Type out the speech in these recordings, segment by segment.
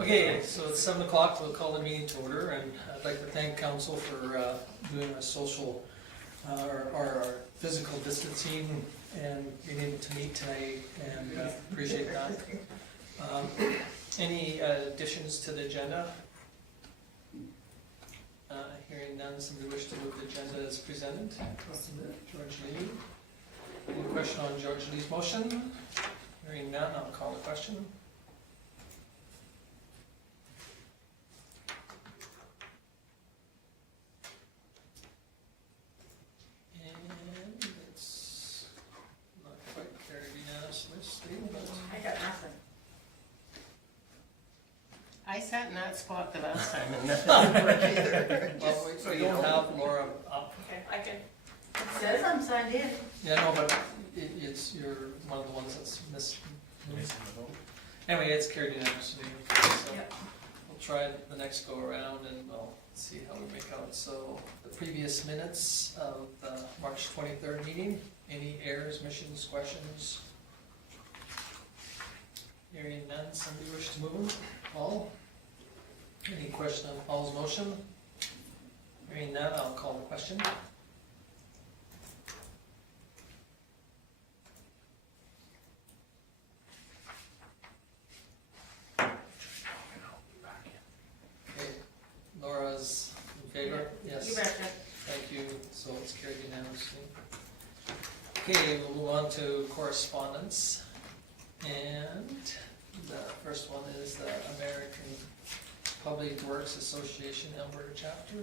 Okay, so it's 7 o'clock, we'll call the meeting to order, and I'd like to thank council for doing our social, our physical distancing and being able to meet tonight, and appreciate that. Any additions to the agenda? Hearing none, somebody wish to move the agenda as presented? George Lee. Any question on George Lee's motion? Hearing none, I'll call the question. And it's not quite carried unanimously, but I got nothing. I sat in that spot the last time and nothing didn't work either. well, we don't have Laura up. Okay, I can. It says I'm signed in. Yeah, no, but it's, you're one of the ones that's missed. Anyway, it's carried unanimously, so Yep. we'll try it the next go around and we'll see how we make out. So the previous minutes of the March 23rd meeting, any errors, omissions, questions? Hearing none, somebody wish to move them? Paul? Any question on Paul's motion? Hearing none, I'll call the question. Okay, Laura's in favor? Yes. You betcha. Thank you, so it's carried unanimously. Okay, we'll move on to correspondence. And the first one is the American Public Works Association Alberta chapter.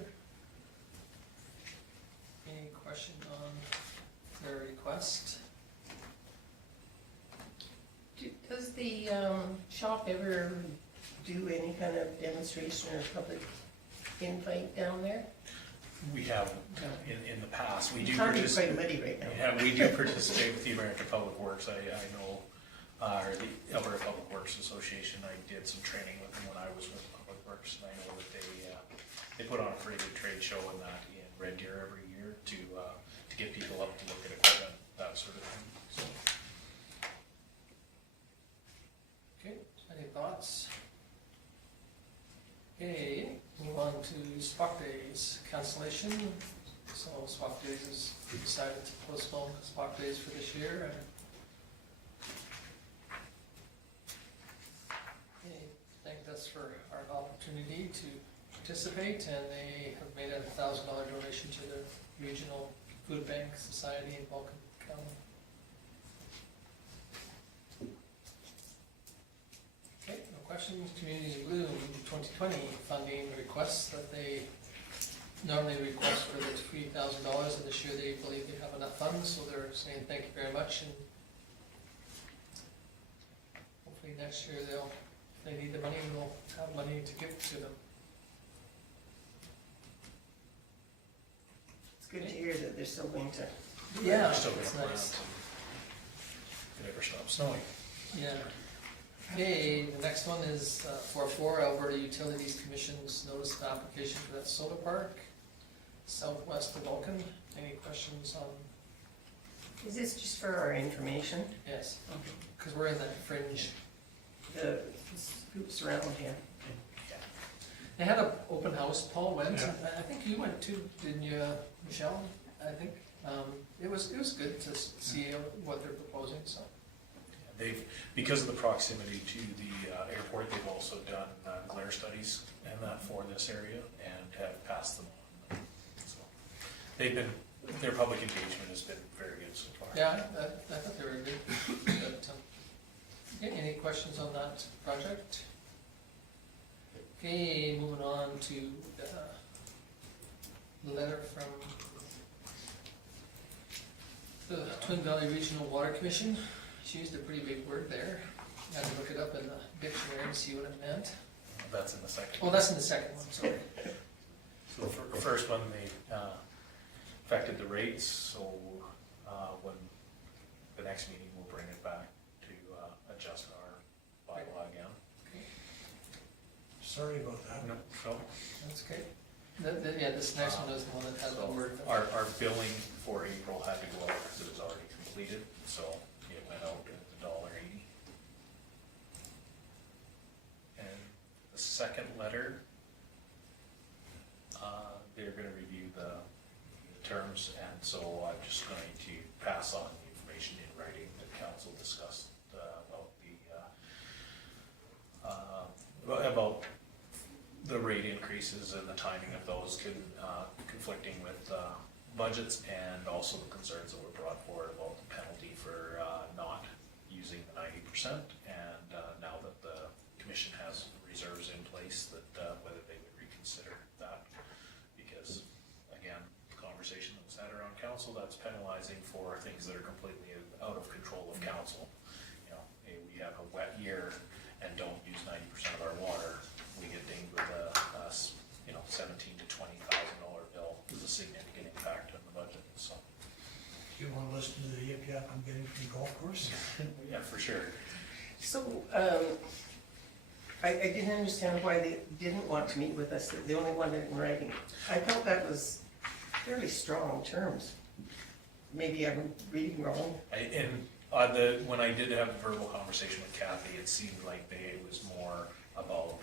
Any question on their request? Does the shop ever do any kind of demonstration or public invite down there? We have in the past. We do It's hard to be participate. quite muddy right now. Yeah, we do participate with the American Public Works. I know, or the Alberta Public Works Association. I did some training with them when I was with Public Works, and I know that they put on a pretty good trade show in Red Deer every year to get people up to look at equipment, that sort of thing. So. Okay, any thoughts? Okay, move on to Spock Days cancellation. So Spock Days has decided to postpone Spock Days for this year. I think that's for our opportunity to participate, and they have made a $1,000 donation to the Regional Food Bank Society in Vulcan County. Okay, no questions. Community Bloom 2020 funding requests that they normally request for the $3,000, and this year they believe they have enough funds, so they're saying thank you very much, and hopefully next year if they need the money, we'll have money to give to them. It's good to hear that they're still going to. Yeah, We're still it's gonna nice. plant. It never stops snowing. Yeah. Okay, the next one is 4-4 Alberta Utilities Commission's notice of application for that solar park, southwest of Vulcan. Any questions on, Is this just for our information? yes, because we're in that fringe. The scoops around here. They had an open house, Paul went, Yeah. I think you went too, didn't you, Michelle? I think, it was good to see what they're proposing, so. Because of the proximity to the airport, they've also done glare studies and that for this area and have passed them on. So their public engagement has been very good so far. Yeah, I thought they were good. But, any questions on that project? Okay, moving on to the letter from the Twin Valley Regional Water Commission. She used a pretty big word there. I had to look it up in the dictionary and see what it meant. That's in the second. Oh, that's in the second one, sorry. So for the first one, they affected the rates, so when the next meeting, we'll bring it back to adjust our bylaw again. Okay, Sorry about that. No, so that's okay. Yeah, this next one is the one that has the word. our billing for April had to go out because it was already completed, so it went out at $1.80. And second letter, they're gonna review the terms, and so I'm just going to pass on the information in writing that council discussed about the rate increases and the timing of those conflicting with budgets, and also the concerns that were brought forward about the penalty for not using the 90%, and now that the commission has reserves in place, that whether they would reconsider that, because again, the conversation that was had around council, that's penalizing for things that are completely out of control of council. You know, hey, we have a wet year and don't use 90% of our water, we get dinged with a $17,000 to $20,000 bill. Is a significant impact on the budget. So, You want to listen to the yip yap I'm getting from the golf course? yeah, for sure. So, I didn't understand why they didn't want to meet with us, they only wanted it in writing. I felt that was fairly strong terms. Maybe I'm reading wrong. When I did have a verbal conversation with Kathy, it seemed like it was more about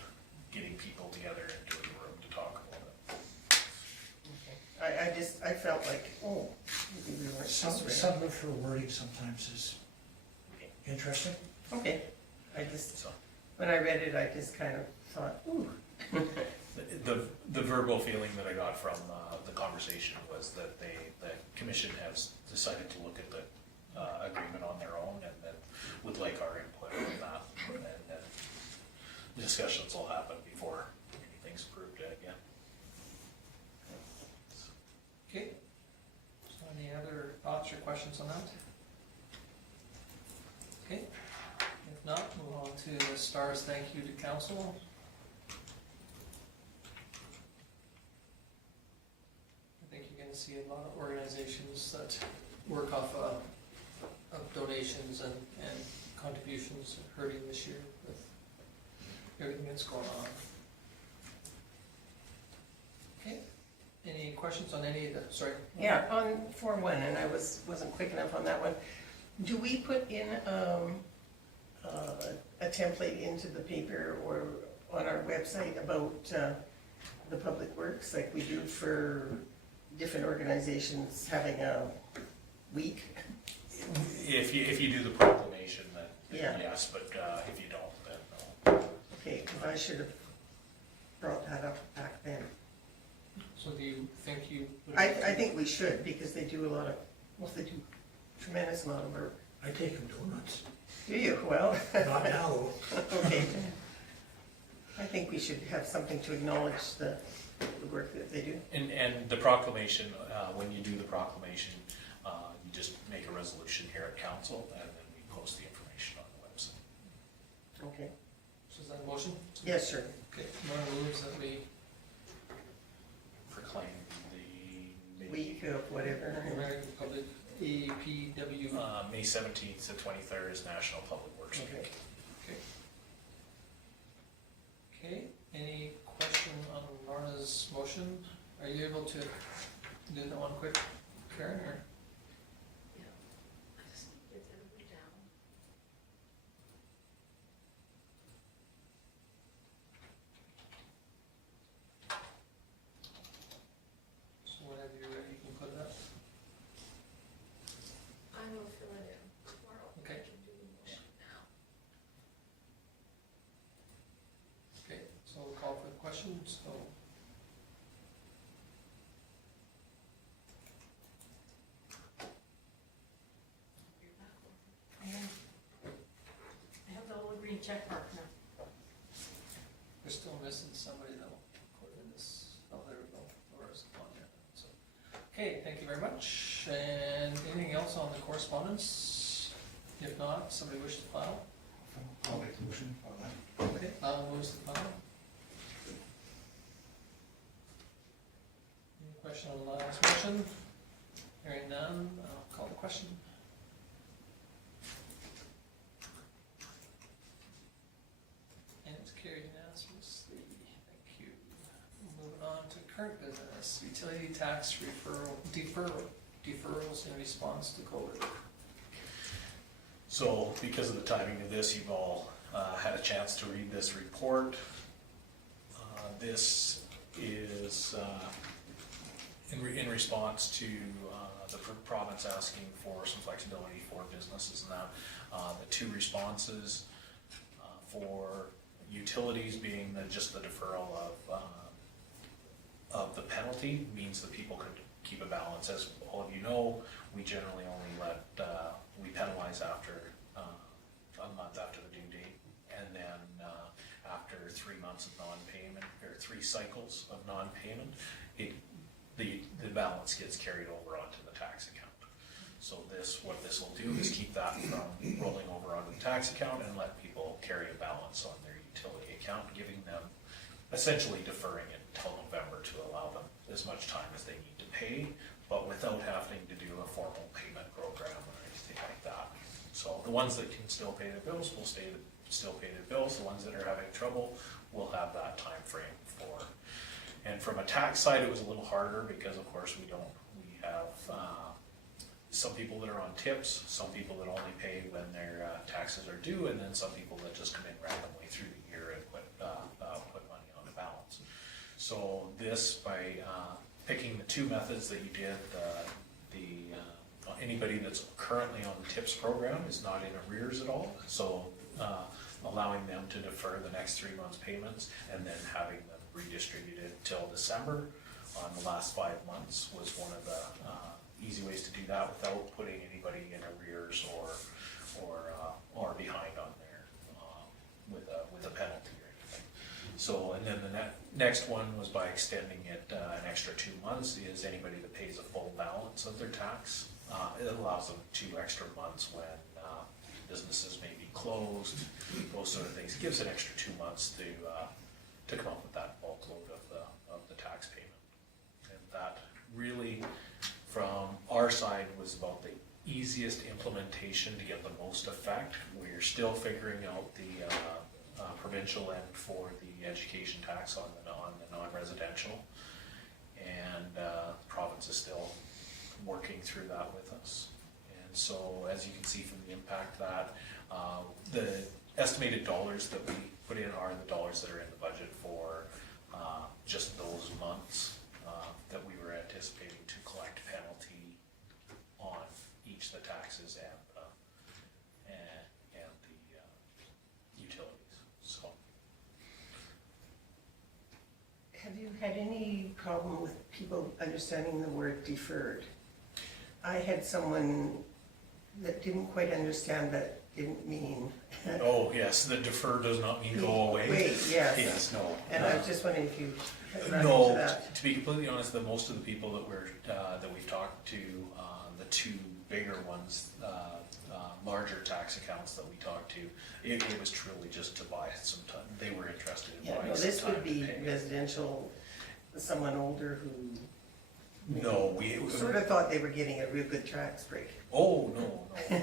getting people together into the room to talk about it. I felt like, oh, maybe we weren't Some supposed some of her wording sometimes is interesting. Okay, So when I read it, I just kind of thought, ooh. the verbal feeling that I got from the conversation was that the commission has decided to look at the agreement on their own, and then would like our input on that, and discussions will happen before anything's approved again. Okay, so any other thoughts or questions on that? Okay, if not, move on to the STARS thank you to council. I think you're gonna see a lot of organizations that work off of donations and contributions hurting this year with everything that's going on. Okay, any questions on any of the, sorry? Yeah, on Form 1, and I wasn't quick enough on that one. Do we put in a template into the paper or on our website about the public works, like we do for different organizations having a week? If you do the proclamation, then Yeah. yes, but if you don't, then no. Okay, because I should have brought that up back then. So do you think you? I think we should, because they do a lot of, well, they do a tremendous amount of work. I take them donuts. Do you? Well. Not now, though. Okay. I think we should have something to acknowledge the work that they do. And the proclamation, when you do the proclamation, you just make a resolution here at council, and then we post the information on the website. Okay. So is that a motion? Yes, sir. Okay, one moves that we Proclaim the Week of whatever. American Public APW. May 17th to 23rd is National Public Works Week. Okay. Okay, any question on Lorna's motion? Are you able to do that one quick, Karen, or? So whenever you're ready, you can put it up. I will fill it in tomorrow. Okay. I can do the motion now. Okay, so we'll call for the question, so. I have the little green check mark now. We're still missing somebody though, according to this, oh, there we go, Laura's on there, so. Okay, thank you very much, and anything else on the correspondence? If not, somebody wish to file? I'll make a motion for that. Okay, moves to file. Any question on the last motion? Hearing none, I'll call the question. And it's carried unanimously, thank you. Moving on to current business, utility tax deferrals in response to COVID. So because of the timing of this, you've all had a chance to read this report. This is in response to the province asking for some flexibility for businesses and that. The two responses for utilities being just the deferral of the penalty means that people could keep a balance. As all of you know, we generally only we penalize after a month after the due date, and then after 3 months of non-payment, or 3 cycles of non-payment, the balance gets carried over onto the tax account. So what this will do is keep that from rolling over onto the tax account and let people carry a balance on their utility account, giving them, essentially deferring it until November to allow them as much time as they need to pay, but without having to do a formal payment program or anything like that. So the ones that can still pay their bills will still pay their bills. The ones that are having trouble will have that time frame for. And from a tax side, it was a little harder because, of course, we have some people that are on tips, some people that only pay when their taxes are due, and then some people that just come in randomly through the year and put money on the balance. So this, by picking the 2 methods that you did, anybody that's currently on the TIPS program is not in arrears at all. So allowing them to defer the next 3 months payments and then having them redistributed till December on the last 5 months was one of the easy ways to do that without putting anybody in arrears or behind on there with a penalty or anything. So, and then the next one was by extending it an extra 2 months. Is anybody that pays a full balance of their tax, it allows them 2 extra months when businesses may be closed, those sort of things. It gives an extra 2 months to come up with that bulk load of the tax payment. And that really, from our side, was about the easiest implementation to get the most effect. We're still figuring out the provincial end for the education tax on the non-residential, and the province is still working through that with us. And so, as you can see from the impact, that the estimated dollars that we put in are the dollars that are in the budget for just those months that we were anticipating to collect penalty on each of the taxes and the utilities. So, Have you had any problem with people understanding the word deferred? I had someone that didn't quite understand that didn't mean. oh yes, the defer does not mean go away. Wait, yes. Yes, no. And I was just wondering if you had run into No, that. to be completely honest, most of the people that we've talked to, the 2 bigger ones, larger tax accounts that we talked to, it was truly just to buy some time. They were interested in Yeah, buying no, some this time would to be pay. residential, someone older who No, we sort of thought they were getting a real good tax break. Oh no,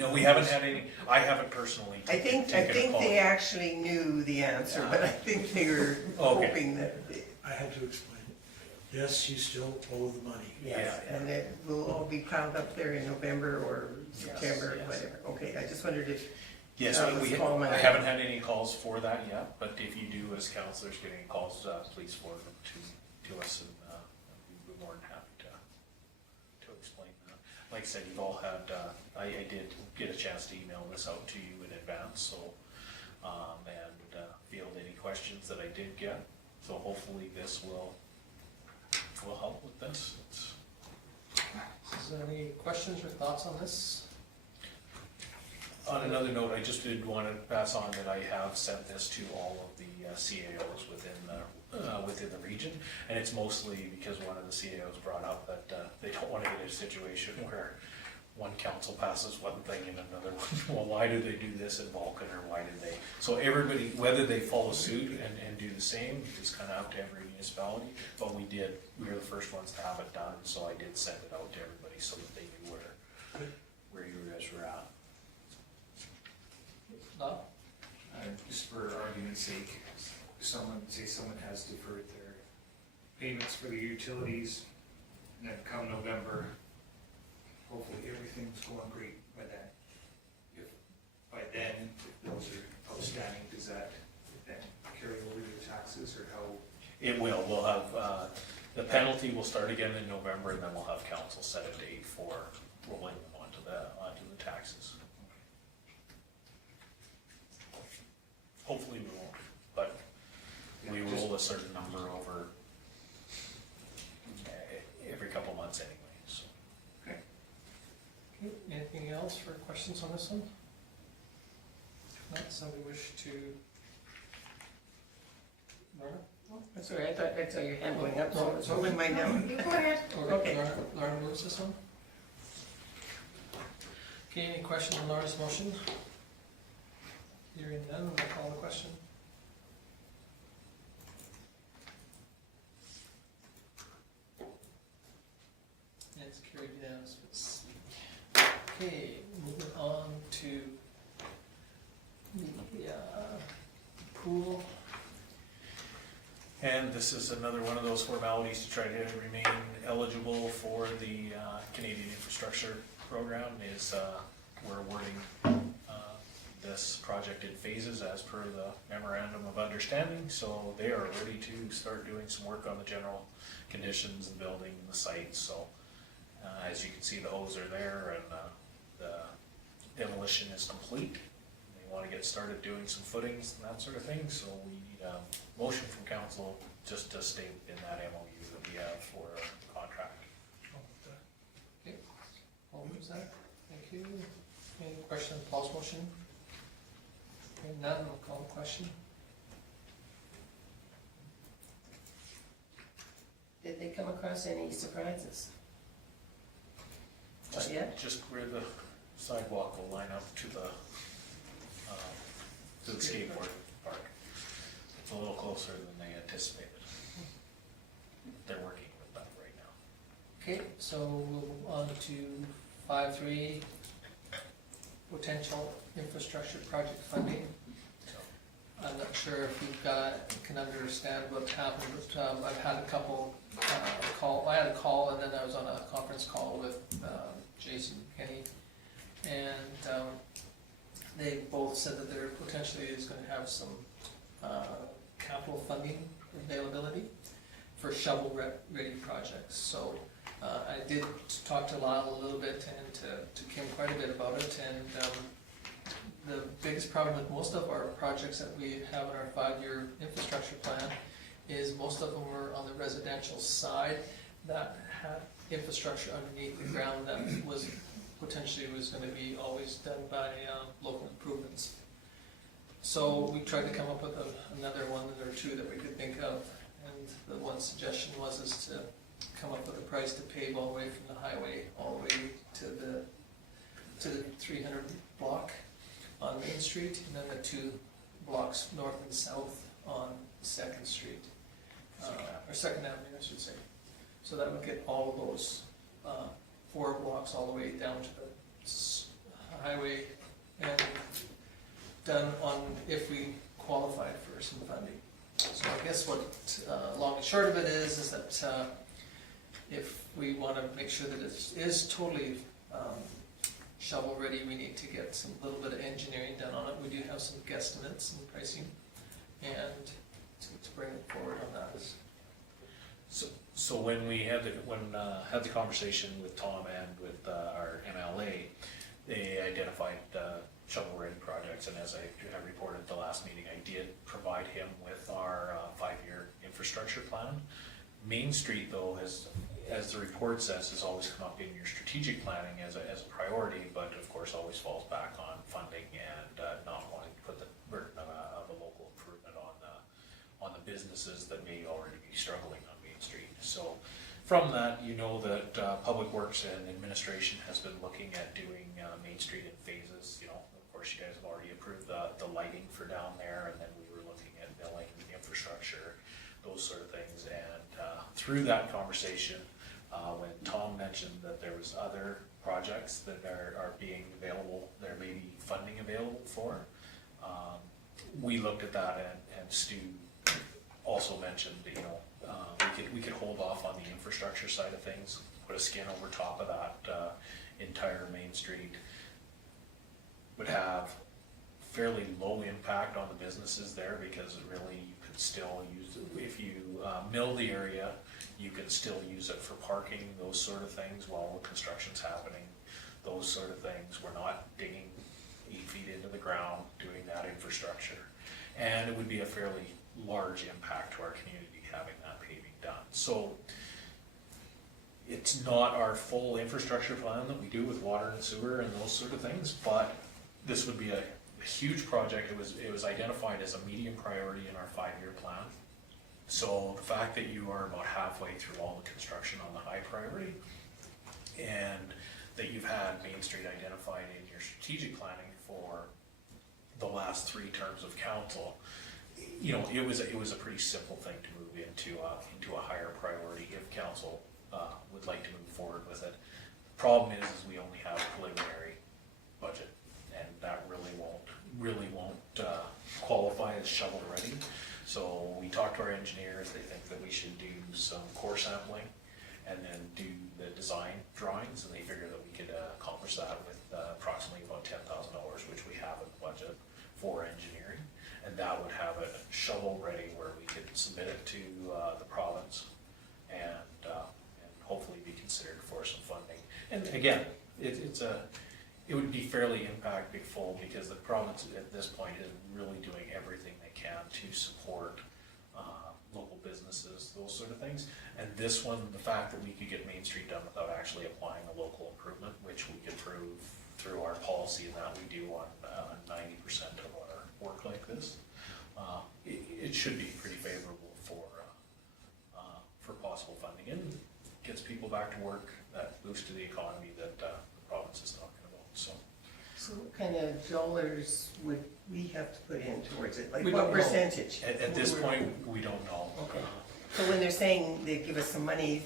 no, we haven't had any. I haven't personally. I think they actually knew the answer, but I think they were Okay. hoping that, I had to explain it. Yes, you still owe the money. yes, Yeah. and it will all be piled up there in November or September or yes. whatever. Okay, I just wondered if, Yes, That was common. I haven't had any calls for that yet. But if you do, as councillors, get any calls, please forward them to us, and we'd be more than happy to explain that. Like I said, you've all had. I did get a chance to email this out to you in advance, so and field any questions that I did get. So hopefully this will help with this. Is there any questions or thoughts on this? On another note, I just did want to pass on that I have sent this to all of the CAOs within the region, and it's mostly because one of the CAOs brought up that they don't want to get in a situation where one council passes one thing and another one, well, why do they do this in Vulcan, or why did they? So everybody, whether they follow suit and do the same, it's kind of up to every municipality, but we were the first ones to have it done, so I did send it out to everybody so that they knew where you guys were at. No? Just for argument's sake, someone has deferred their payments for the utilities, and then come November, hopefully everything's going great by then. If by then, if bills are outstanding, does that then carry over to the taxes, or how It will, we'll have, the penalty will start again in November, and then we'll have council set a date for rolling them onto the taxes. Hopefully we won't, but we roll a certain number over every couple months anyway, so. Okay, anything else for questions on this one? If not, somebody wish to? Lorna? I'm sorry, I thought I saw your hand going up, so I was holding mine down. You go ahead. Okay. Lorna moves this one? Okay, any question on Laura's motion? Hearing none, I'll call the question. And it's carried unanimously. Okay, moving on to the pool. And this is another one of those formalities to try to remain eligible for the Canadian Infrastructure Program is we're awarding this project in phases as per the memorandum of understanding. So they are ready to start doing some work on the general conditions, the building, the site. So as you can see, the hose are there and the demolition is complete. They want to get started doing some footings and that sort of thing. So we need a motion from council just to state in that MOU that we have for a contract. Okay, Paul moves that, thank you. Any question on Paul's motion? Okay, none, we'll call the question. Did they come across any surprises? Not yet? Just where the sidewalk will line up to the skateboard park. It's a little closer than they anticipated. They're working with that right now. Okay, so we'll move on to 5.3, potential infrastructure project funding. I'm not sure if you can understand what happened, but I've had a couple I had a call and then I was on a conference call with Jason Kenny, and they both said that there potentially is going to have some capital funding availability for shovel-ready projects. So I did talk to Lyle a little bit and to Kim quite a bit about it, and the biggest problem with most of our projects that we have in our 5-year infrastructure plan is most of them were on the residential side that had infrastructure underneath the ground that was potentially going to be always done by local improvements. So we tried to come up with another one or two that we could think of, and the one suggestion was to come up with a price to pave all the way from the highway all the way to the 300 block on Main Street, and then the 2 blocks north and south on 2nd Street, or 2nd Avenue, I should say. So that would get all of those 4 blocks all the way down to the highway, and done on if we qualified for some funding. So I guess what long and short of it is that if we want to make sure that it is totally shovel ready, we need to get some little bit of engineering done on it. We do have some guesstimates and pricing, and to bring it forward on that. So when we had the conversation with Tom and with our MLA, they identified shovel-ready projects, and as I reported at the last meeting, I did provide him with our 5-year infrastructure plan. Main Street, though, as the report says, has always come up in your strategic planning as a priority, but of course always falls back on funding and not wanting to put the burden of a local improvement on the businesses that may already be struggling on Main Street. So from that, you know that Public Works and Administration has been looking at doing Main Street in phases. You know, of course, you guys have already approved the lighting for down there, and then we were looking at milling, infrastructure, those sort of things. And through that conversation, when Tom mentioned that there was other projects that are being available, there may be funding available for, we looked at that, and Stu also mentioned, you know, we could hold off on the infrastructure side of things, put a skin over top of that entire Main Street, would have fairly low impact on the businesses there, because it really, you could still use it. If you mill the area, you can still use it for parking, those sort of things while the construction's happening. Those sort of things. We're not digging 8 feet into the ground, doing that infrastructure. And it would be a fairly large impact to our community having that paving done. So it's not our full infrastructure plan that we do with water and sewer and those sort of things, but this would be a huge project. It was identified as a medium priority in our 5-year plan. So the fact that you are about halfway through all the construction on the high priority, and that you've had Main Street identified in your strategic planning for the last 3 terms of council, you know, it was a pretty simple thing to move into a higher priority if council would like to move forward with it. The problem is we only have a preliminary budget, and that really won't qualify as shovel ready. So we talked to our engineers. They think that we should do some core sampling and then do the design drawings, and they figure that we could accomplish that with approximately about $10,000, which we have in the budget for engineering, and that would have it shovel ready where we could submit it to the province and hopefully be considered for some funding. And again, it would be fairly impactful because the province at this point is really doing everything they can to support local businesses, those sort of things. And this one, the fact that we could get Main Street done without actually applying a local improvement, which we could prove through our policy and that we do on 90% of our work like this, it should be pretty favorable for possible funding, and gets people back to work, that boost to the economy that the province is talking about. So what kind of dollars would we have to put in towards it? Like We what don't know. percentage? at this point, we don't know. Okay. So when they're saying they give us some money,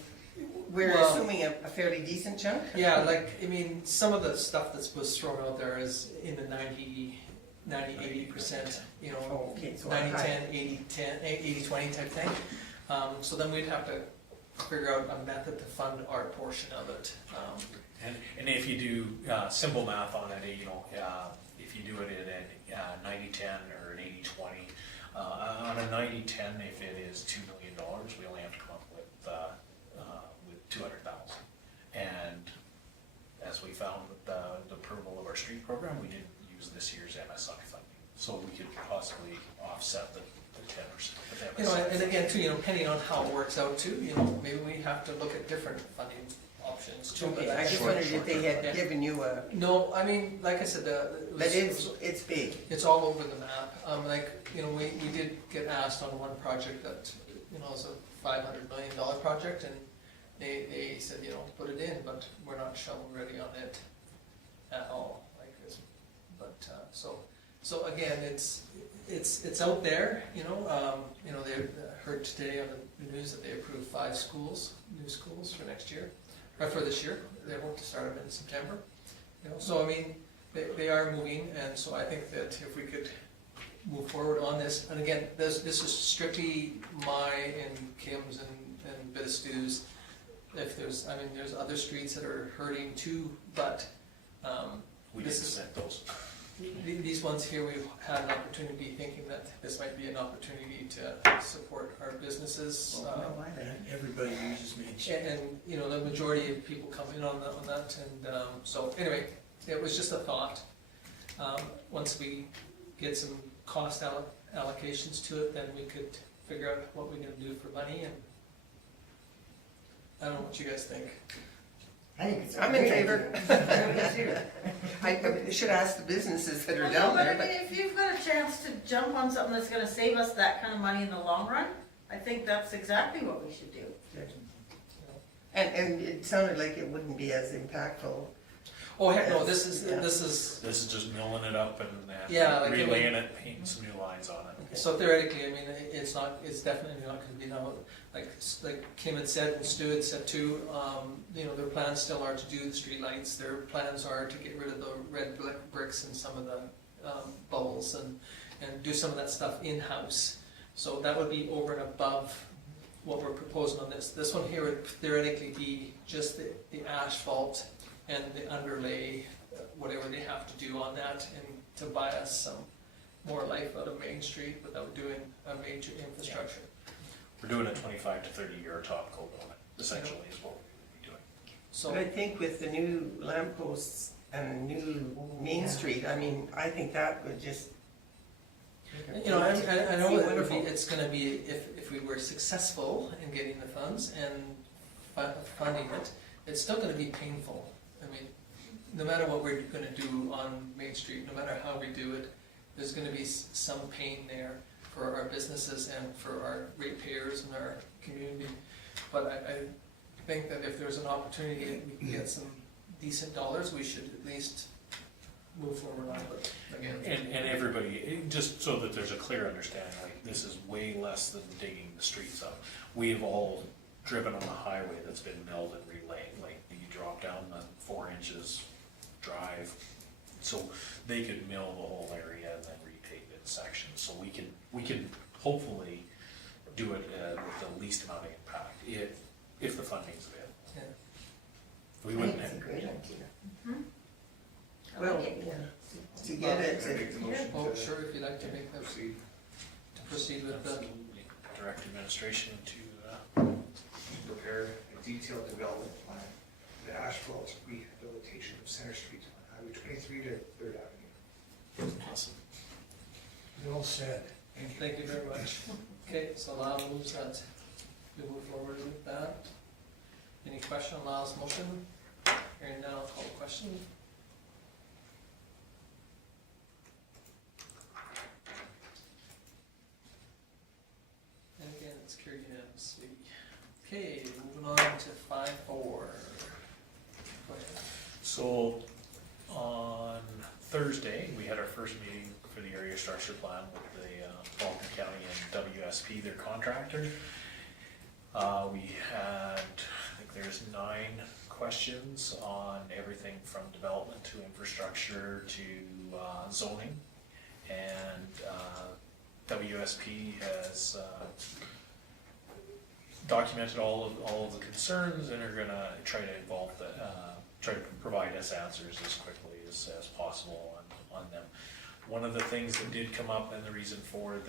we're Well- assuming a fairly decent chunk? Yeah, like, I mean, some of the stuff that was thrown out there is in the 90-80%, you know, Oh, okay, so 90-10, 80-10, 80-20 type thing. So then we'd have to figure out a method to fund our portion of it. And if you do simple math on it, you know, if you do it at a 90-10 or an 80-20, on a 90-10, if it is $2 million, we only have to come up with $200,000. And as we found with the approval of our street program, we didn't use this year's MSI funding, so we could possibly offset the 10% with MSI. You know, and again, too, you know, depending on how it works out too, you know, maybe we have to look at different funding options too. Okay, but I just short- wondered if they yeah. had given you a, No, I mean, like I said, it but was- it's big. it's all over the map. Like, you know, we did get asked on one project that, you know, is a $500 million project, and they said, you know, put it in, but we're not shovel ready on it at all. Like this, but so again, it's out there. You know, they heard today on the news that they approved 5 new schools for next year, or for this year. They hope to start them in September. You know, so I mean, they are moving, and so I think that if we could move forward on this, and again, this is strictly my and Kim's and bit of Stu's. If there's other streets that are hurting too, but We this didn't is- set those. these ones here, we've had an opportunity thinking that this might be an opportunity to support our businesses. Well, why then? Everybody uses Main Street. And, you know, the majority of people come in on that, and, so, anyway, it was just a thought. Once we get some cost allocations to it, then we could figure out what we're gonna do for money, and I don't know what you guys think. I'm in favor. I should ask the businesses that are Well, down no, there, but I mean, if you've got a chance to jump on something that's gonna save us that kind of money in the long run, I think that's exactly what we should do. and it sounded like it wouldn't be as impactful. Oh, heck no, this is, Yeah. this is, This is just milling it up and Yeah, like, I mean- relaying it, painting some new lines on it. so theoretically, I mean, it's definitely not gonna be now, like Kim had said and Stu had said too, you know, their plans still are to do the streetlights, their plans are to get rid of the red bricks and some of the bubbles and do some of that stuff in-house. So that would be over and above what we're proposing on this. This one here would theoretically be just the asphalt and the underlay, whatever they have to do on that, and to buy us some more life out of Main Street without doing a major infrastructure. We're doing a 25 to 30-year top coat on it, essentially, is what we're be doing. So, But I think with the new lampposts and new Main Street, I mean, I think that would just. you know, I know Be it would be, wonderful. it's gonna be, if we were successful in getting the funds and funding it, it's still gonna be painful. I mean, no matter what we're gonna do on Main Street, no matter how we do it, there's gonna be some pain there for our businesses and for our ratepayers and our community. But I think that if there's an opportunity and we can get some decent dollars, we should at least move forward on it again. And everybody, just so that there's a clear understanding, like, this is way less than digging the streets up. We've all driven on a highway that's been milled and relayed, like, you drop down the 4 inches drive, so they could mill the whole area and then repave it in sections, so we can hopefully do it with the least amount of impact, if the funding's available. Yeah. We wouldn't It's a have, great idea. I Well, like it. yeah, to get it, Can I make the motion Oh, to sure, if you'd like to make that, proceed? to proceed with the, absolutely, direct administration to, Prepare a detailed development plan for the asphalt rehabilitation of Center Street on Highway 23 to 3rd Avenue. awesome. Well said. thank you very much. Okay, so Lyle moves that, we move forward with that. Any question on Lyle's motion? Hearing none, I'll call the question. And again, it's carried unanimously. Okay, moving on to 5-4. Go ahead. So, on Thursday, we had our first meeting for the area structure plan with the Vulcan County and WSP, their contractor. We had, I think there's 9 questions on everything from development to infrastructure to zoning. And WSP has documented all of the concerns and are gonna try to provide us answers as quickly as possible on them. One of the things that did come up, and the reason for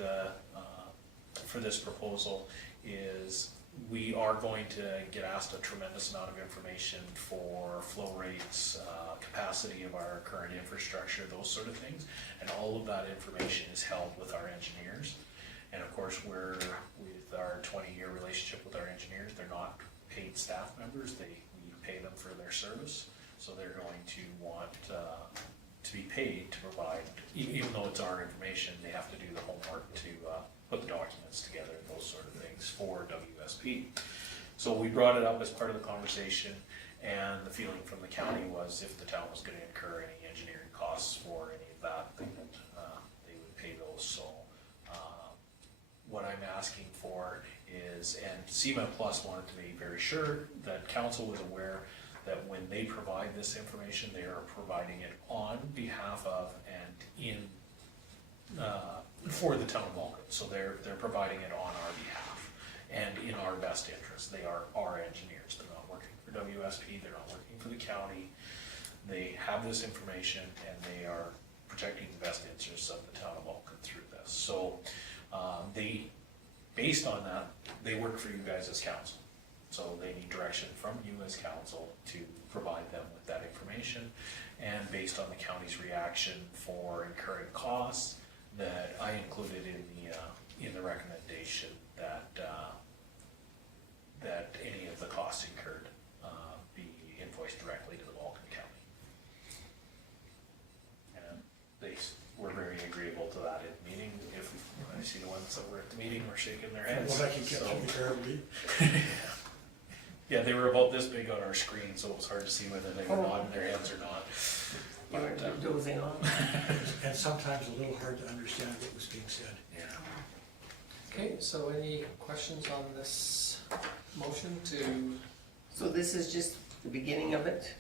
this proposal, is we are going to get asked a tremendous amount of information for flow rates, capacity of our current infrastructure, those sort of things, and all of that information is held with our engineers. And of course, with our 20-year relationship with our engineers, they're not paid staff members, we pay them for their service, so they're going to want to be paid to provide, even though it's our information, they have to do the homework to put the documents together, those sort of things for WSP. So we brought it up as part of the conversation, and the feeling from the county was if the town was gonna incur any engineering costs for any of that, they would pay those. So what I'm asking for is, and CMA Plus wanted to be very sure that council was aware that when they provide this information, they are providing it on behalf of and in for the town of Vulcan. So they're providing it on our behalf and in our best interest. They are our engineers. They're not working for WSP. They're not working for the county. They have this information and they are protecting the best interests of the town of Vulcan through this. So based on that, they work for you guys as council. So they need direction from you as council to provide them with that information. And based on the county's reaction for incurring costs, that I included in the recommendation that that any of the costs incurred be invoiced directly to the Vulcan County. And they were very agreeable to that in the meeting. If I see the ones that were at the meeting were shaking their heads. Well, I can catch So- them terribly. Yeah, they were about this big on our screen, so it was hard to see whether they were nodding their heads or not. you were But, dozing off. And sometimes a little hard to understand what was being said. yeah. Okay, so any questions on this motion to, So this is just the beginning of it,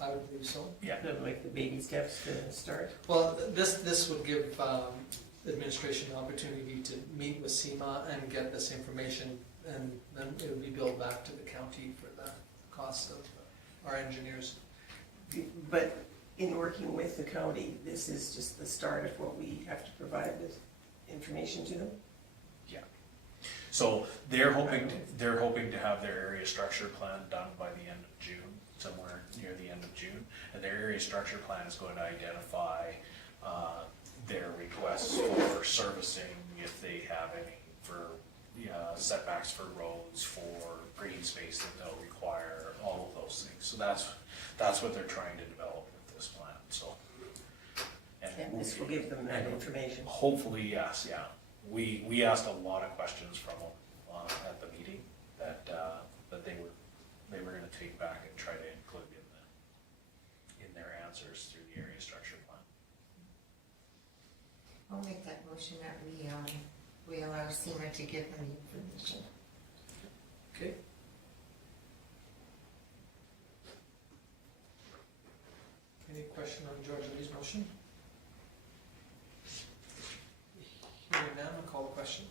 I would believe so. Yeah. kind of like the baby steps to start? Well, this would give administration the opportunity to meet with SEMA and get this information, and then it would be billed back to the county for the cost of our engineers. But in working with the county, this is just the start of what we have to provide with information to them? So they're hoping to have their area structure plan done by the end of June, somewhere near the end of June. And their area structure plan is going to identify their requests for servicing, if they have any, for setbacks for roads, for green space that they'll require, all of those things. So that's what they're trying to develop with this plan, so. And this will give them that information. Hopefully, yes, yeah. We asked a lot of questions from them at the meeting that they were gonna take back and try to include in their answers through the area structure plan. I'll make that motion that we allow SEMA to give them the information. Okay. Any question on George Lee's motion? Hearing none, I'll call the question.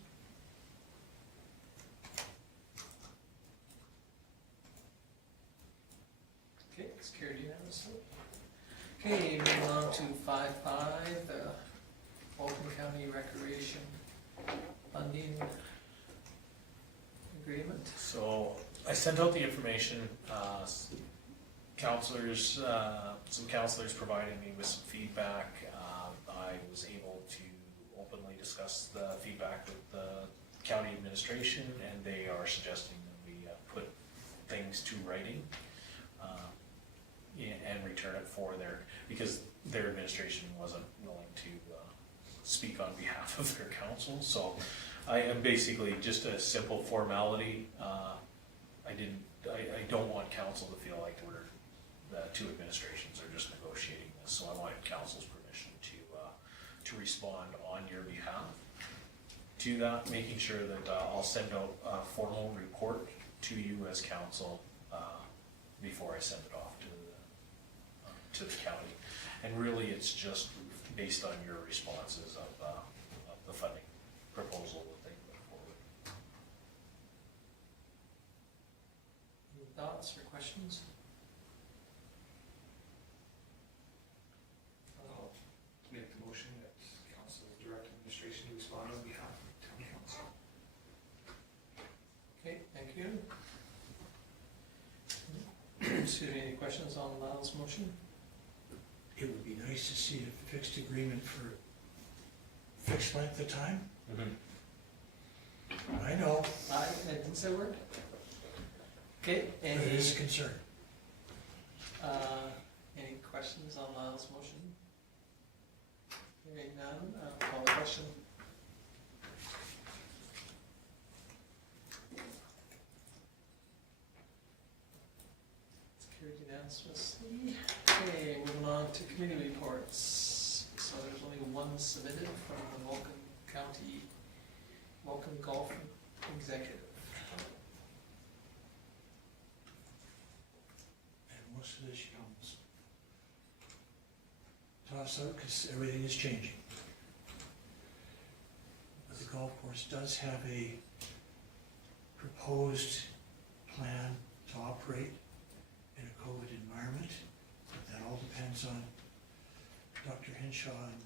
Okay, it's carried unanimously. Okay, moving on to 5.5, the Vulcan County Recreation Funding Agreement. So I sent out the information, counselors, some counselors provided me with some feedback. I was able to openly discuss the feedback with the county administration, and they are suggesting that we put things to writing and return it for because their administration wasn't willing to speak on behalf of their council. So I am basically just a simple formality. I don't want council to feel like the two administrations are just negotiating this, so I wanted council's permission to respond on your behalf to that, making sure that I'll send out a formal report to you as council before I send it off to the county. And really, it's just based on your responses of the funding proposal that they put forward. Any thoughts or questions? I'll make the motion that council direct administration to respond on behalf of town council. Okay, thank you. Excuse me, any questions on Lyle's motion? It would be nice to see a fixed agreement for fixed length of time. I know, I didn't say a word. Okay, but it is a concern. any questions on Lyle's motion? Hearing none, I'll call the question. It's carried unanimously. Okay, moving on to committee reports. So there's only one submitted from the Vulcan County, Vulcan Golf Executive. And most of this you almost toss out because everything is changing. But the golf course does have a proposed plan to operate in a COVID environment. But that all depends on Dr. Henshaw and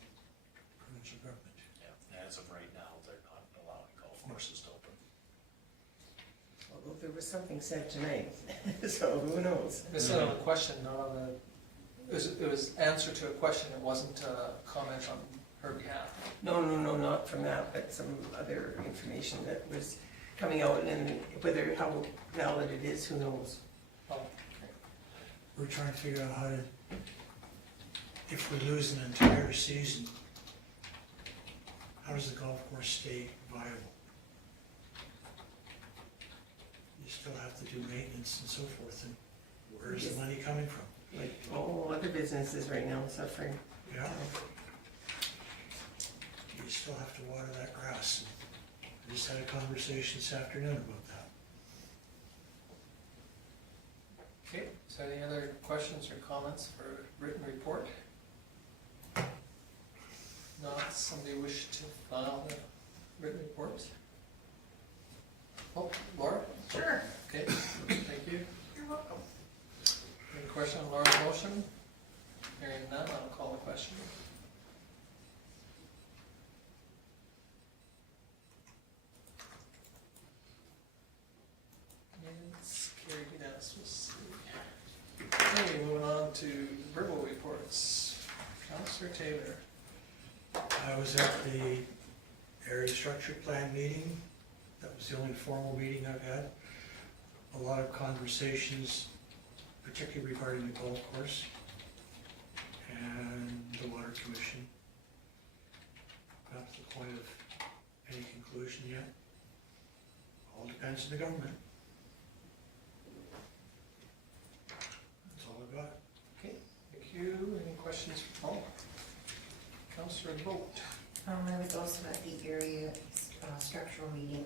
provincial government. Yeah, as of right now, they're not allowing golf courses to open. Although there was something said tonight, so who knows? This is on a question, not on the, it was answer to a question, it wasn't a comment on her behalf. No, not from that, but some other information that was coming out, and whether, how valid it is, who knows? Oh, We're trying to figure out how to, if we lose an entire season, how does the golf course stay viable? You still have to do maintenance and so forth, and where is the money coming from? Like all other businesses right now suffering. Yeah. You still have to water that grass. I just had a conversation this afternoon about that. okay, so any other questions or comments for written report? Not, somebody wish to file the written report? Oh, Laura? Sure. Okay, thank you. You're welcome. Any question on Laura's motion? Hearing none, I'll call the question. It's carried unanimously. Okay, moving on to verbal reports. Councillor Taylor. I was at the area structure plan meeting. That was the only formal meeting I've had. A lot of conversations, particularly regarding the golf course and the water commission. Not to the point of any conclusion yet. All depends on the government. That's all I've got. Okay, thank you. Any questions for Paul? Councillor DeBolt. I was also at the area structural meeting.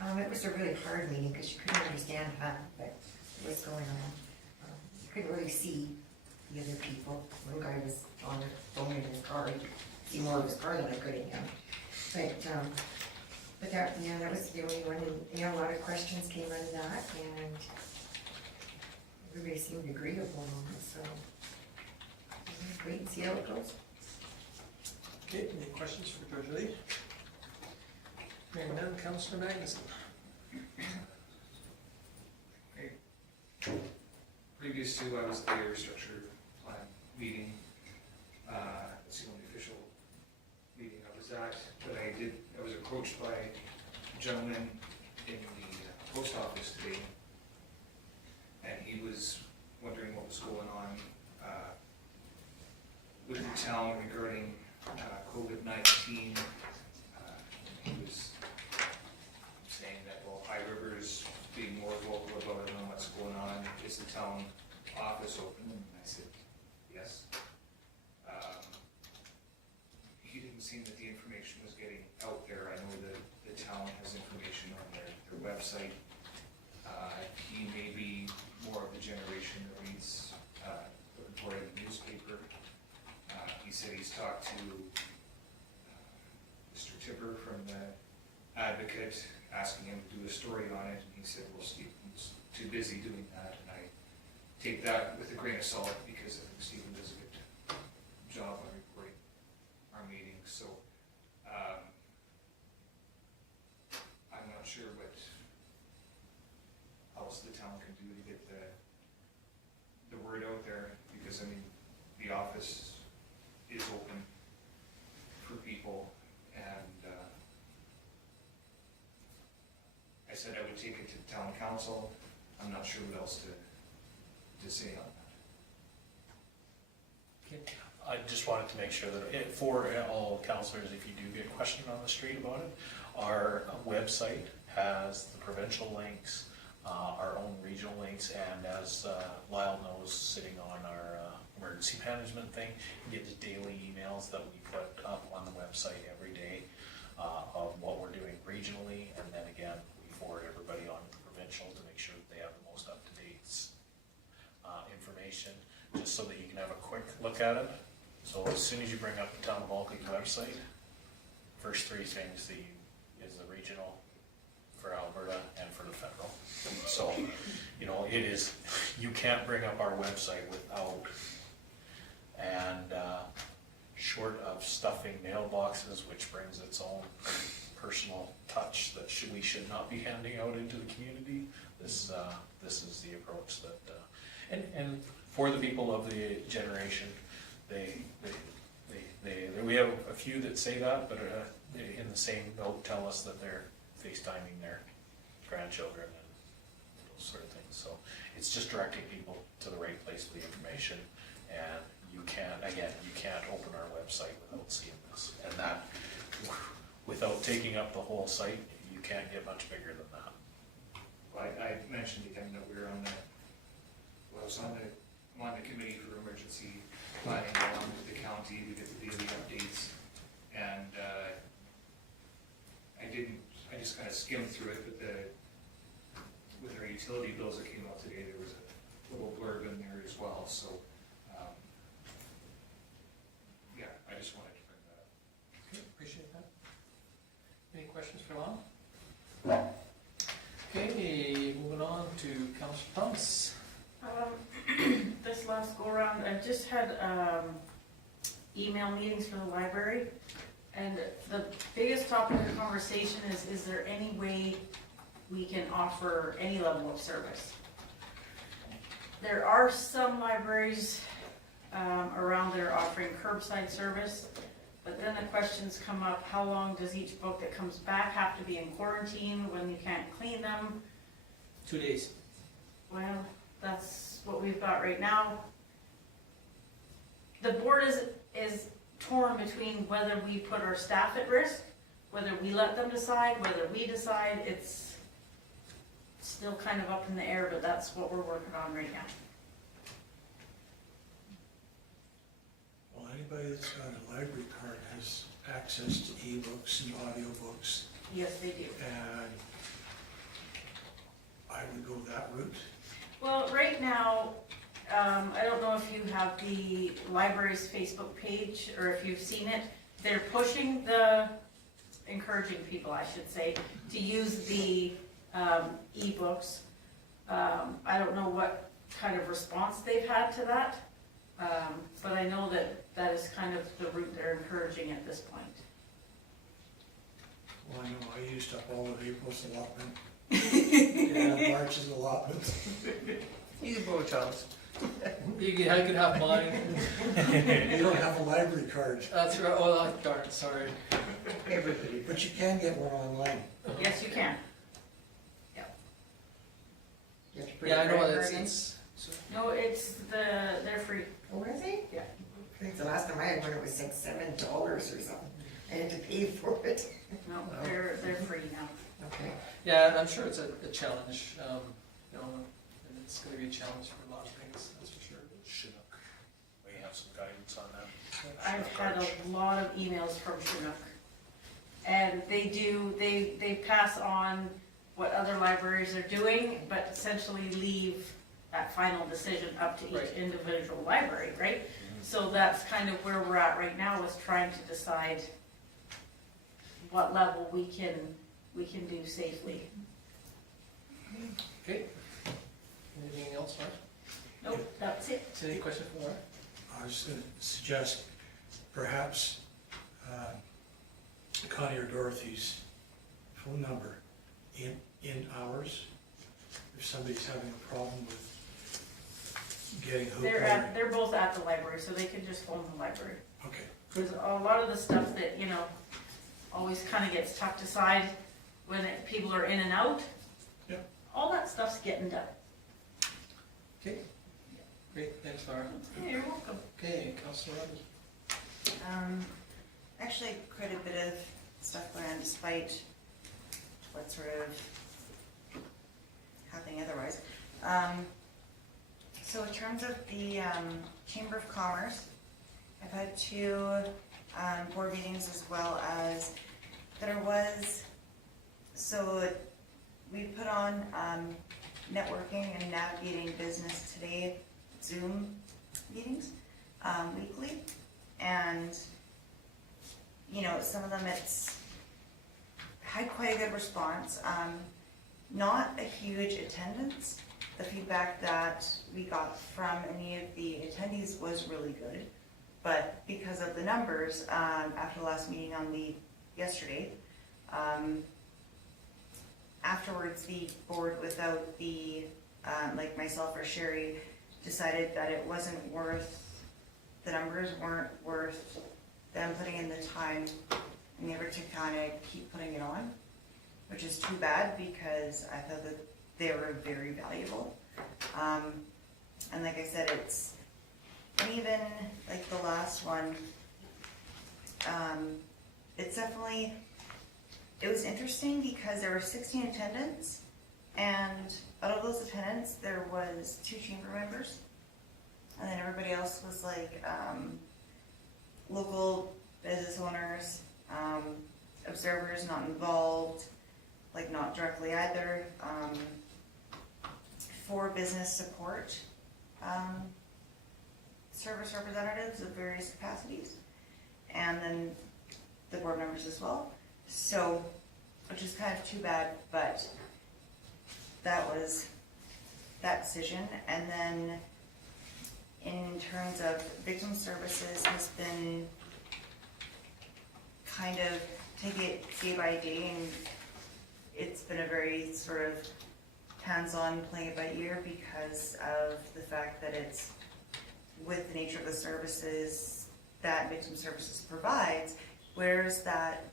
It was a really hard meeting because you couldn't understand what was going on. You couldn't really see the other people. One guy was on the phone in his car. You could see more of his car than I could in him. But that, yeah, that was the only one. And yeah, a lot of questions came out of that, and everybody seemed agreeable on it. So wait and see how it goes. Okay, any questions for George Lee? Hearing none, Councillor Magnuson. Previous to, I was at the area structure plan meeting. It's the only official meeting I was at, but I was approached by a gentleman in the post office today, and he was wondering what was going on with the town regarding COVID-19. He was saying that, well, High River's being more vocal about it and what's going on. Is the town office open? And I said, yes. He didn't seem that the information was getting out there. I know that the town has information on their website. He may be more of the generation that reads the report in the newspaper. He said he's talked to Mr. Tipper from the Advocate, asking him to do a story on it, and he said, well, Stephen's too busy doing that, and I take that with a grain of salt, because I think Stephen does a good job on reporting our meetings, so I'm not sure what else the town can do to get the word out there, because, I mean, the office is open for people, and I said I would take it to the town council. I'm not sure what else to say on that. Okay. I just wanted to make sure that for all councillors, if you do get questioned on the street about it, our website has the provincial links, our own regional links, and as Lyle knows, sitting on our emergency management thing, you get the daily emails that we put up on the website every day of what we're doing regionally, and then again, we forward everybody on to the provincial to make sure that they have the most up-to-date information, just so that you can have a quick look at it. So as soon as you bring up the town of Vulcan website, first three things that is the regional for Alberta and for the federal. So, you know, it is, you can't bring up our website without, and short of stuffing mailboxes, which brings its own personal touch that we should not be handing out into the community, this is the approach that, and for the people of the generation, we have a few that say that, but in the same note tell us that they're FaceTiming their grandchildren and those sort of things. So it's just directing people to the right place for the information, and you can't open our website without seeing this. And that, without taking up the whole site, you can't get much bigger than that. Well, I mentioned to him that we were on the committee for emergency planning along with the county. We did the daily updates, and I just kind of skimmed through it, but with our utility bills that came out today, there was a little blurb in there as well, so yeah, I just wanted to bring that up. Okay, appreciate that. Any questions for Lon? Okay, moving on to Councillor Thomas. This last go around, I've just had, email meetings for the library. And the biggest topic of conversation is there any way we can offer any level of service? There are some libraries, around that are offering curbside service, but then the questions come up, how long does each book that comes back have to be in quarantine when you can't clean them? 2 days. Well, that's what we've got right now. The board is torn between whether we put our staff at risk, whether we let them decide, whether we decide. It's still kind of up in the air, but that's what we're working on right now. Well, anybody that's got a library card has access to e-books and audiobooks, Yes, they do. and I would go that route. Well, right now, I don't know if you have the library's Facebook page, or if you've seen it. They're pushing encouraging people, I should say, to use the e-books. I don't know what kind of response they've had to that, but I know that is kind of the route they're encouraging at this point. Well, I know I used up all of April's allotment, Yeah. March's allotment. You can vote, Thomas. I could have mine. You don't have a library card, That's right, oh, darn, sorry. Everybody. but you can get one online. Yes, you can. You have to put Yeah, I your know, credit card in. it's, No, they're free. Oh, is he? Yeah. I think the last time I had one, it was like $7 or something. I had to pay for it. No, they're free now. Okay. yeah, I'm sure it's a challenge, you know, and it's gonna be a challenge for a lot of things, that's for sure. Chinook, we have some guidance on that. I've had a lot of emails from Chinook. And they pass on what other libraries are doing, but essentially leave that final decision up to each Right. individual library, right? So that's kind of where we're at right now, is trying to decide what level we can do safely. Okay. Anything else, Mark? Nope, that's it. Any question for Mark? I was gonna suggest perhaps Connie or Dorothy's phone number in hours, if somebody's having a problem with getting hooked. They're both at the library, so they can just phone the library. Okay, Because a lot of the stuff that, always kind of gets tucked aside when people are in and out. Yep. All that stuff's getting done. Okay, great, thanks, Laura. Yeah, you're welcome. Okay, Councillor Roddy. Actually, quite a bit of stuff going on despite what sort of happening otherwise. So in terms of the Chamber of Commerce, I've had 2 board meetings, as well as so we put on networking and navigating business today Zoom meetings weekly, and some of them had quite a good response. Not a huge attendance. The feedback that we got from any of the attendees was really good, but because of the numbers, after the last meeting on yesterday, afterwards the board, without the like myself or Sherry, decided that it wasn't worth, the numbers weren't worth them putting in the time and the effort to kind of keep putting it on, which is too bad because I thought that they were very valuable. And like I said, and even like the last one, it was interesting because there were 16 attendants, and out of those attendants, there was 2 chamber members, and then everybody else was like local business owners, observers not involved, like not directly either, for business support, service representatives of various capacities, and then the board members as well. So, which is kind of too bad, but that was that decision. And then in terms of victim services has been kind of take it day by day, and it's been a very sort of hands-on, play it by ear because of the fact that it's with the nature of the services that victim services provides, where's that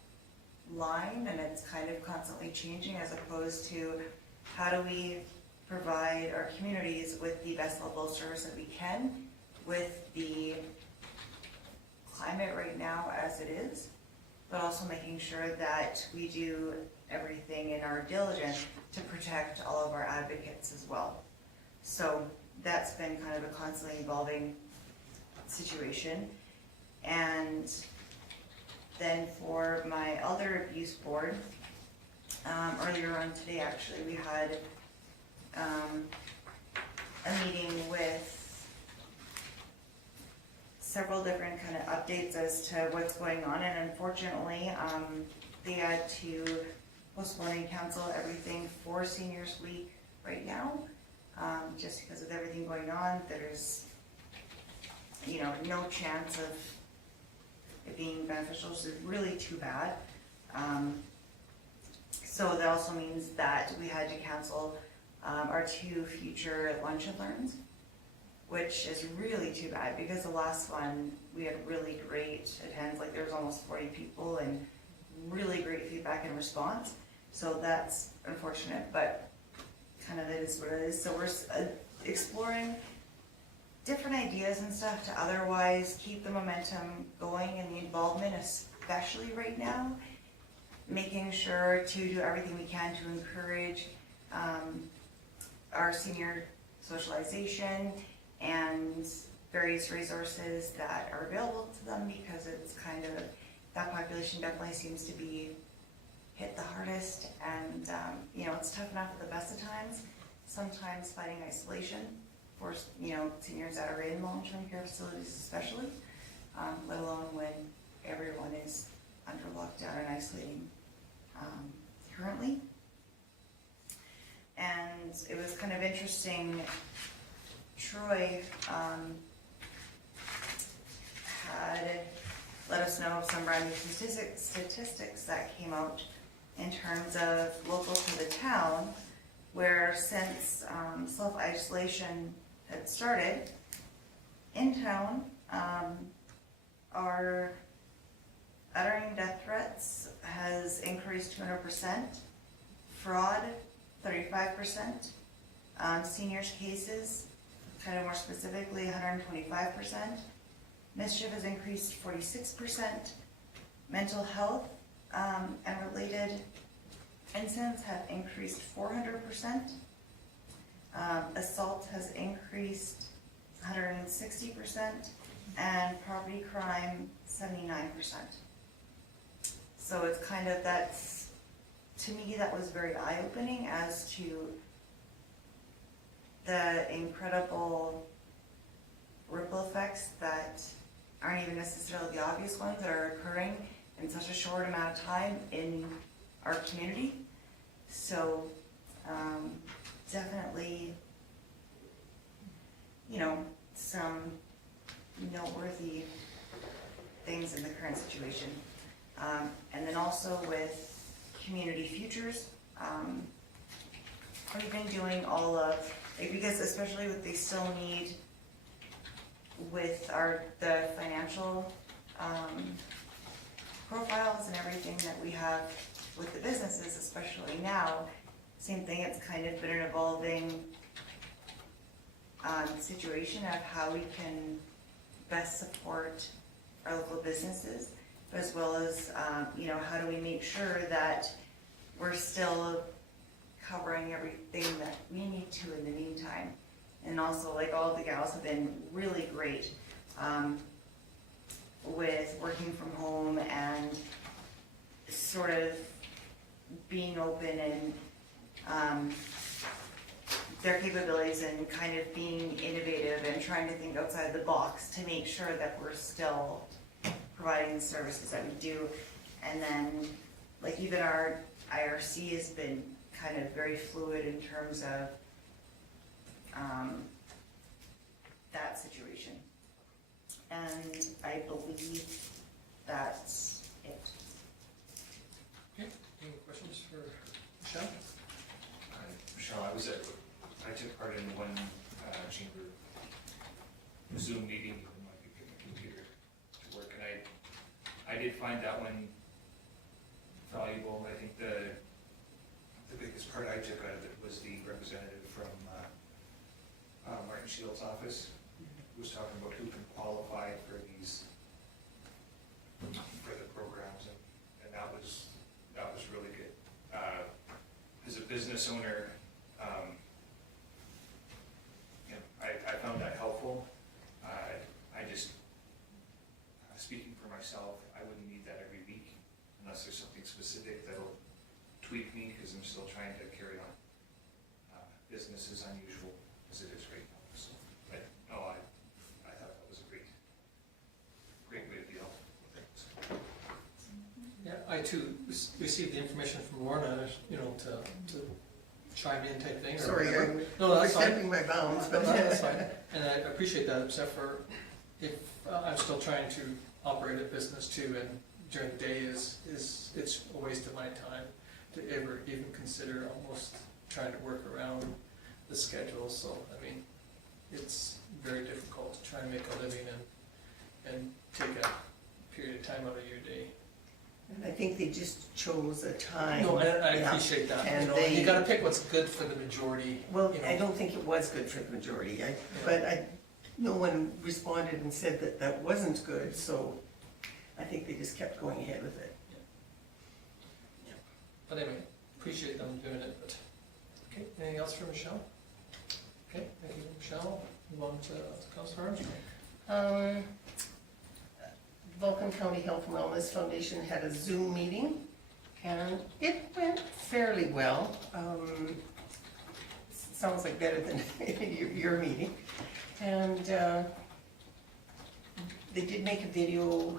line, and it's kind of constantly changing, as opposed to how do we provide our communities with the best level of service that we can with the climate right now as it is, but also making sure that we do everything in our diligence to protect all of our advocates as well. So that's been kind of a constantly evolving situation. And then for my elder abuse board, earlier on today actually, we had a meeting with several different kind of updates as to what's going on, and unfortunately, they had to postpone and cancel everything for Seniors Week right now, just because of everything going on. There's, you know, no chance of it being beneficial, so it's really too bad. So that also means that we had to cancel our 2 future lunch and learns, which is really too bad because the last one we had really great attendance, like there was almost 40 people and really great feedback and response. So that's unfortunate, but kind of it is what it is. So we're exploring different ideas and stuff to otherwise keep the momentum going and the involvement, especially right now, making sure to do everything we can to encourage our senior socialization and various resources that are available to them, because it's kind of, that population definitely seems to be hit the hardest, and you know, it's tough enough at the best of times, sometimes fighting isolation for, you know, seniors that are in long-term care facilities especially, let alone when everyone is under lockdown and isolating currently. And it was kind of interesting, Troy had let us know of some brand new statistics that came out in terms of local to the town, where since self-isolation had started in town, our uttering death threats has increased 200%, fraud 35%, seniors cases, kind of more specifically 125%, mischief has increased 46%, mental health and related incidents have increased 400%, assault has increased 160%, and property crime 79%. So it's kind of, that's, to me, that was very eye-opening as to the incredible ripple effects that aren't even necessarily the obvious ones that are occurring in such a short amount of time in our community. So definitely, you know, some noteworthy things in the current situation. And then also with community futures, we've been doing all of, like, because especially with, they still need with the financial profiles and everything that we have with the businesses, especially now, same thing, it's kind of been an evolving situation of how we can best support our local businesses, as well as, you know, how do we make sure that we're still covering everything that we need to in the meantime. And also, like, all of the gals have been really great with working from home and sort of being open and their capabilities and kind of being innovative and trying to think outside the box to make sure that we're still providing the services that we do. And then, like, even our IRC has been kind of very fluid in terms of that situation. And I believe that's it. Okay, any questions for Michelle? Michelle, I took part in one chamber Zoom meeting, even when I could get my computer to work, and I did find that one valuable. I think the biggest part I took out of it was the representative from Martin Shield's office, who was talking about who can qualify for the programs, and that was really good. As a business owner, I found that helpful. Speaking for myself, I wouldn't need that every week unless there's something specific that'll tweak me, because I'm still trying to carry on business as unusual as it is right now. So, but no, I thought that was a great way to deal with things. Yeah, I too received the information from Lorna, to chime in type thing. Or Sorry, whatever. I'm No, that's fine. extending my bounds, No, but. that's fine, and I appreciate that, except for if I'm still trying to operate a business too, and during the day it's a waste of my time to ever even consider almost trying to work around the schedule, so, I mean, it's very difficult to try and make a living and take a period of time out of your day. And I think they just chose a time. No, I Yeah. appreciate that, And you gotta pick what's good for the majority. Well, you know. I don't think it was good for the majority, but no one responded and said that that wasn't good, so I think they just kept going ahead with it. But anyway, appreciate them doing it, but, okay, anything else for Michelle? Okay, thank you, Michelle. Move on to Councillor Armstrong. Vulcan County Health and Wellness Foundation had a Zoom meeting, and it went fairly well. Sounds like better than your meeting. And they did make a video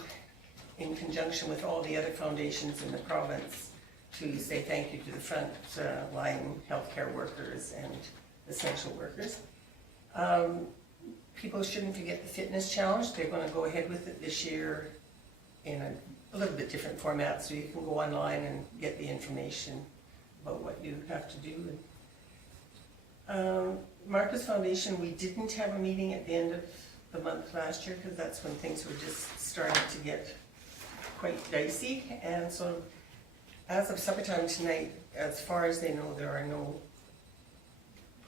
in conjunction with all the other foundations in the province to say thank you to the front line healthcare workers and essential workers. People shouldn't forget the fitness challenge. They're going to go ahead with it this year in a little bit different format, so you can go online and get the information about what you have to do. Marcus Foundation, we didn't have a meeting at the end of the month last year because that's when things were just starting to get quite dicey. And so as of supper time tonight, as far as they know, there are no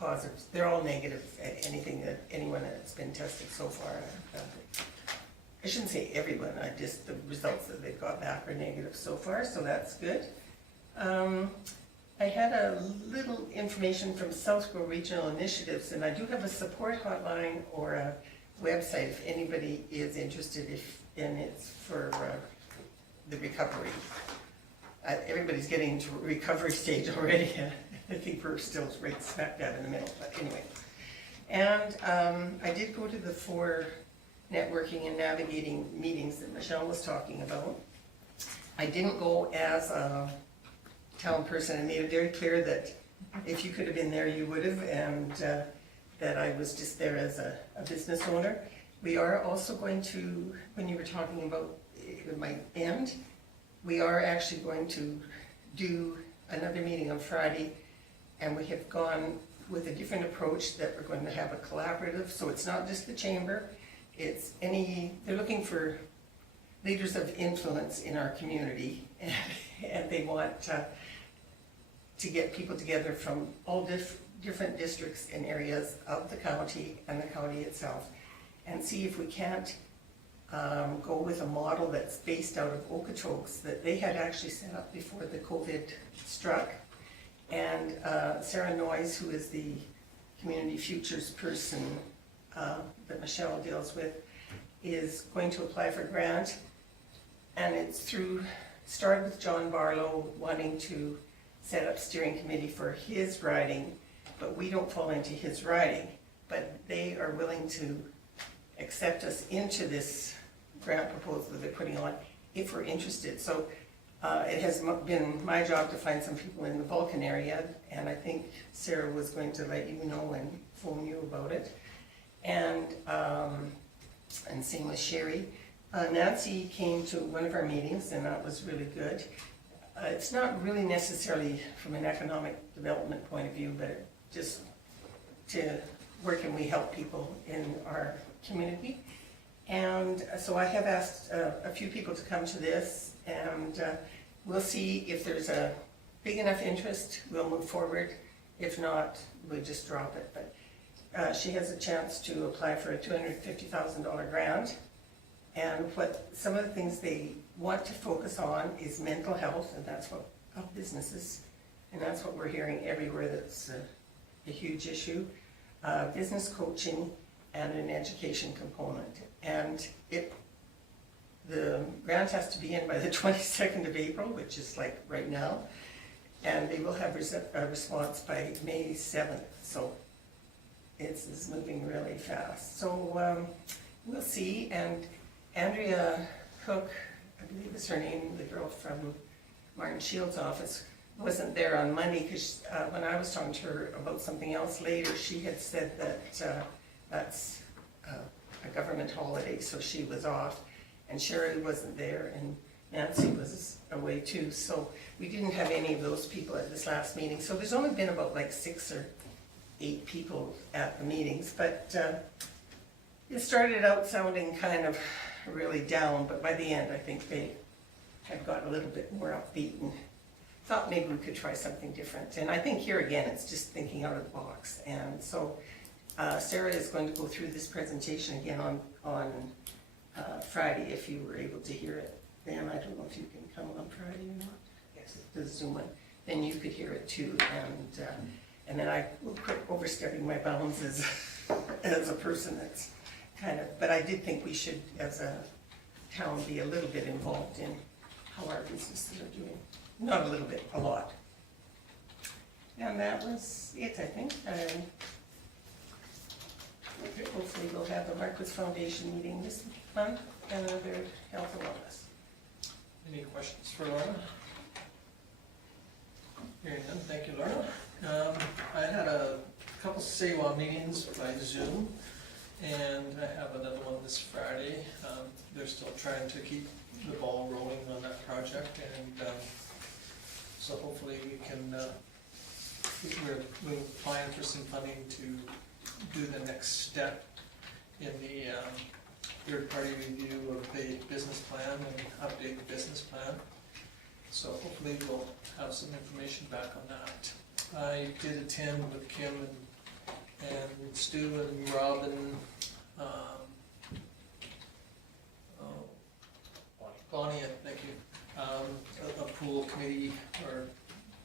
positives. They're all negative at anything that anyone that's been tested so far. I shouldn't say everyone, just the results that they've got back are negative so far, so that's good. I had a little information from Southgrove Regional Initiatives, and I do have a support hotline or a website if anybody is interested, and it's for the recovery. Everybody's getting to recovery stage already. I think we're still right smack dab in the middle, but anyway. And I did go to the 4 networking and navigating meetings that Michelle was talking about. I didn't go as a town person. I made it very clear that if you could have been there, you would have, and that I was just there as a business owner. We are also going to, when you were talking about it might end, we are actually going to do another meeting on Friday, and we have gone with a different approach that we're going to have a collaborative, so it's not just the chamber, it's they're looking for leaders of influence in our community, and they want to get people together from all different districts and areas of the county and the county itself, and see if we can't go with a model that's based out of Okotoks that they had actually set up before the COVID struck. And Sarah Noyes, who is the community futures person that Michelle deals with, is going to apply for a grant. And it's started with John Barlow wanting to set up steering committee for his riding, but we don't fall into his riding. But they are willing to accept us into this grant proposal that they're putting on if we're interested. So it has been my job to find some people in the Vulcan area, and I think Sarah was going to let you know and phone you about it. And same with Sherry. Nancy came to one of our meetings, and that was really good. It's not really necessarily from an economic development point of view, but just to where can we help people in our community. And so I have asked a few people to come to this, and we'll see if there's a big enough interest, we'll move forward. If not, we'll just drop it. But she has a chance to apply for a $250,000 grant. And what some of the things they want to focus on is mental health, and that's what of businesses, and that's what we're hearing everywhere. That's a huge issue. Business coaching and an education component. And the grant has to be in by the 22nd of April, which is like right now, and they will have a response by May 7th. So it's moving really fast. So we'll see. And Andrea Cook, I believe is her name, the girl from Martin Shields' office, wasn't there on Monday because when I was talking to her about something else later, she had said that that's a government holiday, so she was off, and Sherry wasn't there, and Nancy was away too, so we didn't have any of those people at this last meeting. So there's only been about like 6 or 8 people at the meetings, but it started out sounding kind of really down, but by the end I think they had got a little bit more upbeat and thought maybe we could try something different. And I think here again it's just thinking out of the box. And so Sarah is going to go through this presentation again on Friday, if you were able to hear it. Then I don't know if you can come on Friday or not. Yes, the Zoom one. Then you could hear it too. And then I will quit overstepping my bounds as a person that's kind of. But I did think we should, as a town, be a little bit involved in how our businesses are doing. Not a little bit, a lot. And that was it, I think. Hopefully we'll have the Marquis Foundation meeting this month and another health and wellness. Any questions for Laura? Hearing none, thank you, Laura. I had a couple SAWA meetings by Zoom, and I have another one this Friday. They're still trying to keep the ball rolling on that project, and so hopefully we can, we're applying for some funding to do the next step in the third-party review of the business plan and update the business plan. So hopefully we'll have some information back on that. I did attend with Kim and Stu and Rob and Bonnie, thank you, a pool committee or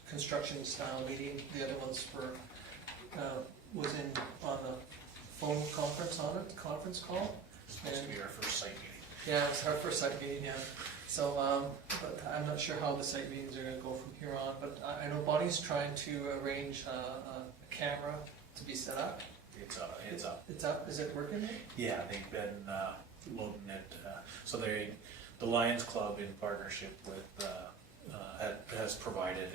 construction style meeting. The other ones were was in on a phone conference conference call. It's supposed to be our first site meeting. Yeah, it's our first site meeting, yeah. So, but I'm not sure how the site meetings are gonna go from here on, but I know Bonnie's trying to arrange a camera to be set up. It's up. It's up, is it working? Yeah, they've been loading it. So the Lions Club in partnership with, has provided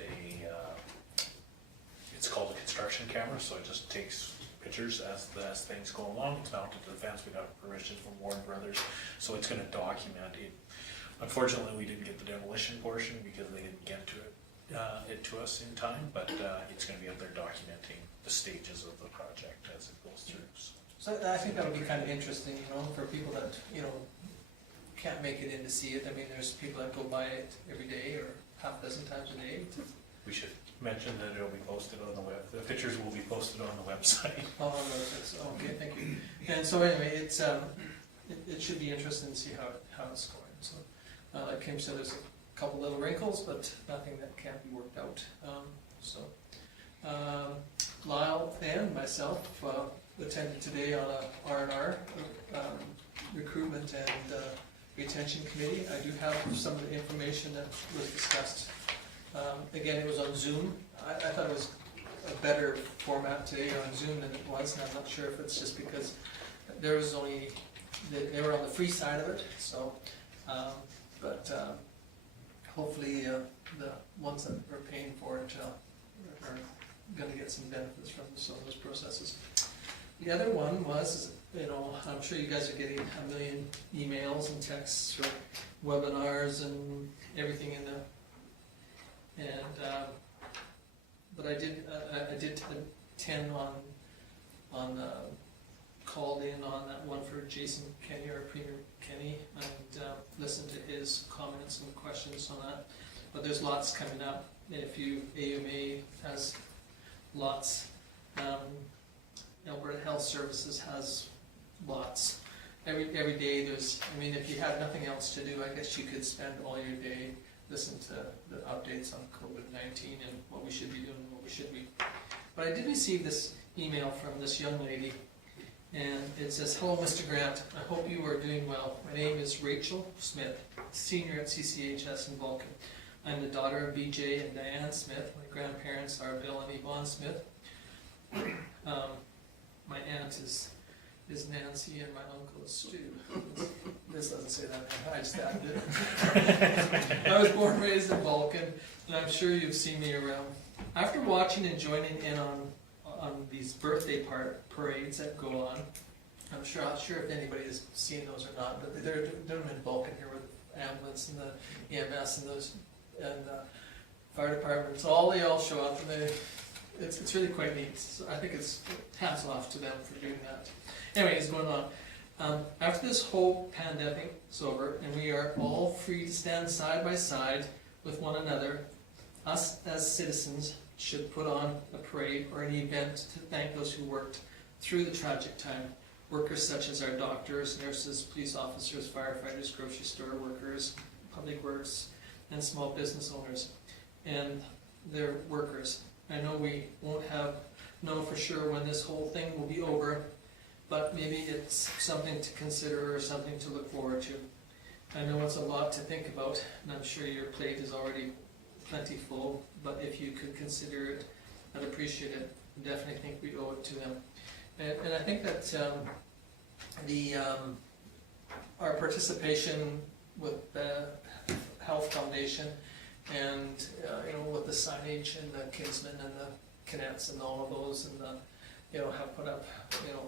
it's called a construction camera, so it just takes pictures as things go along. It's mounted to the fence. We got permission from Warren Brothers, so it's going to document it. Unfortunately, we didn't get the demolition portion because they didn't get to it to us in time, but it's going to be up there documenting the stages of the project as it goes through. So I think that'll be kind of interesting, you know, for people that, you know, can't make it in to see it. I mean, there's people that go by it every day or half a dozen times a day. We should mention that it'll be posted on the web. The pictures will be posted on the website. Oh, okay, thank you. And so anyway, it's it should be interesting to see how it's going. So, like Kim said, there's a couple little wrinkles, but nothing that can't be worked out. Lyle and myself attended today on a R&R recruitment and retention committee. I do have some of the information that was discussed. Again, it was on Zoom. I thought it was a better format today on Zoom than it was, and I'm not sure if it's just because there was only, they were on the free side of it, so, but hopefully the ones that are paying for it are going to get some benefits from some of those processes. The other one was you know, I'm sure you guys are getting a million emails and texts for webinars and everything in the, and, but I did attend called in on that one for Jason Kenny, or Premier Kenny, and listened to his comments and questions on that. But there's lots coming up. If you, AUMA has lots, Alberta Health Services has lots. Every day there's, I mean, if you had nothing else to do, I guess you could spend all your day listening to the updates on COVID-19 and what we should be doing and what we should be. But I did receive this email from this young lady, and it says, "Hello, Mr. Grant. I hope you are doing well. My name is Rachel Smith, senior at CCHS in Vulcan. I'm the daughter of BJ and Diane Smith. My grandparents are Bill and Yvonne Smith. My aunt is Nancy, and my uncle is Stu." This doesn't say that, I just added it. I was born and raised in Vulcan, and I'm sure you've seen me around. After watching and joining in on these birthday parades that go on, I'm not sure if anybody has seen those or not, but they're doing them in Vulcan here with the ambulance and the EMS and those, and fire departments, they all show up, and it's really quite neat. So I think it's hats off to them for doing that. Anyway, it's going on. After this whole pandemic is over and we are all free to stand side by side with one another, us as citizens should put on a parade or an event to thank those who worked through the tragic time. Workers such as our doctors, nurses, police officers, firefighters, grocery store workers, public works, and small business owners, and their workers. I know we won't know for sure when this whole thing will be over, but maybe it's something to consider or something to look forward to. I know it's a lot to think about, and I'm sure your plate is already plenty full, but if you could consider it, I'd appreciate it. I definitely think we owe it to them. And I think that our participation with the Health Foundation and with the signage and the Kinsmen and the Canets and all of those, and have put up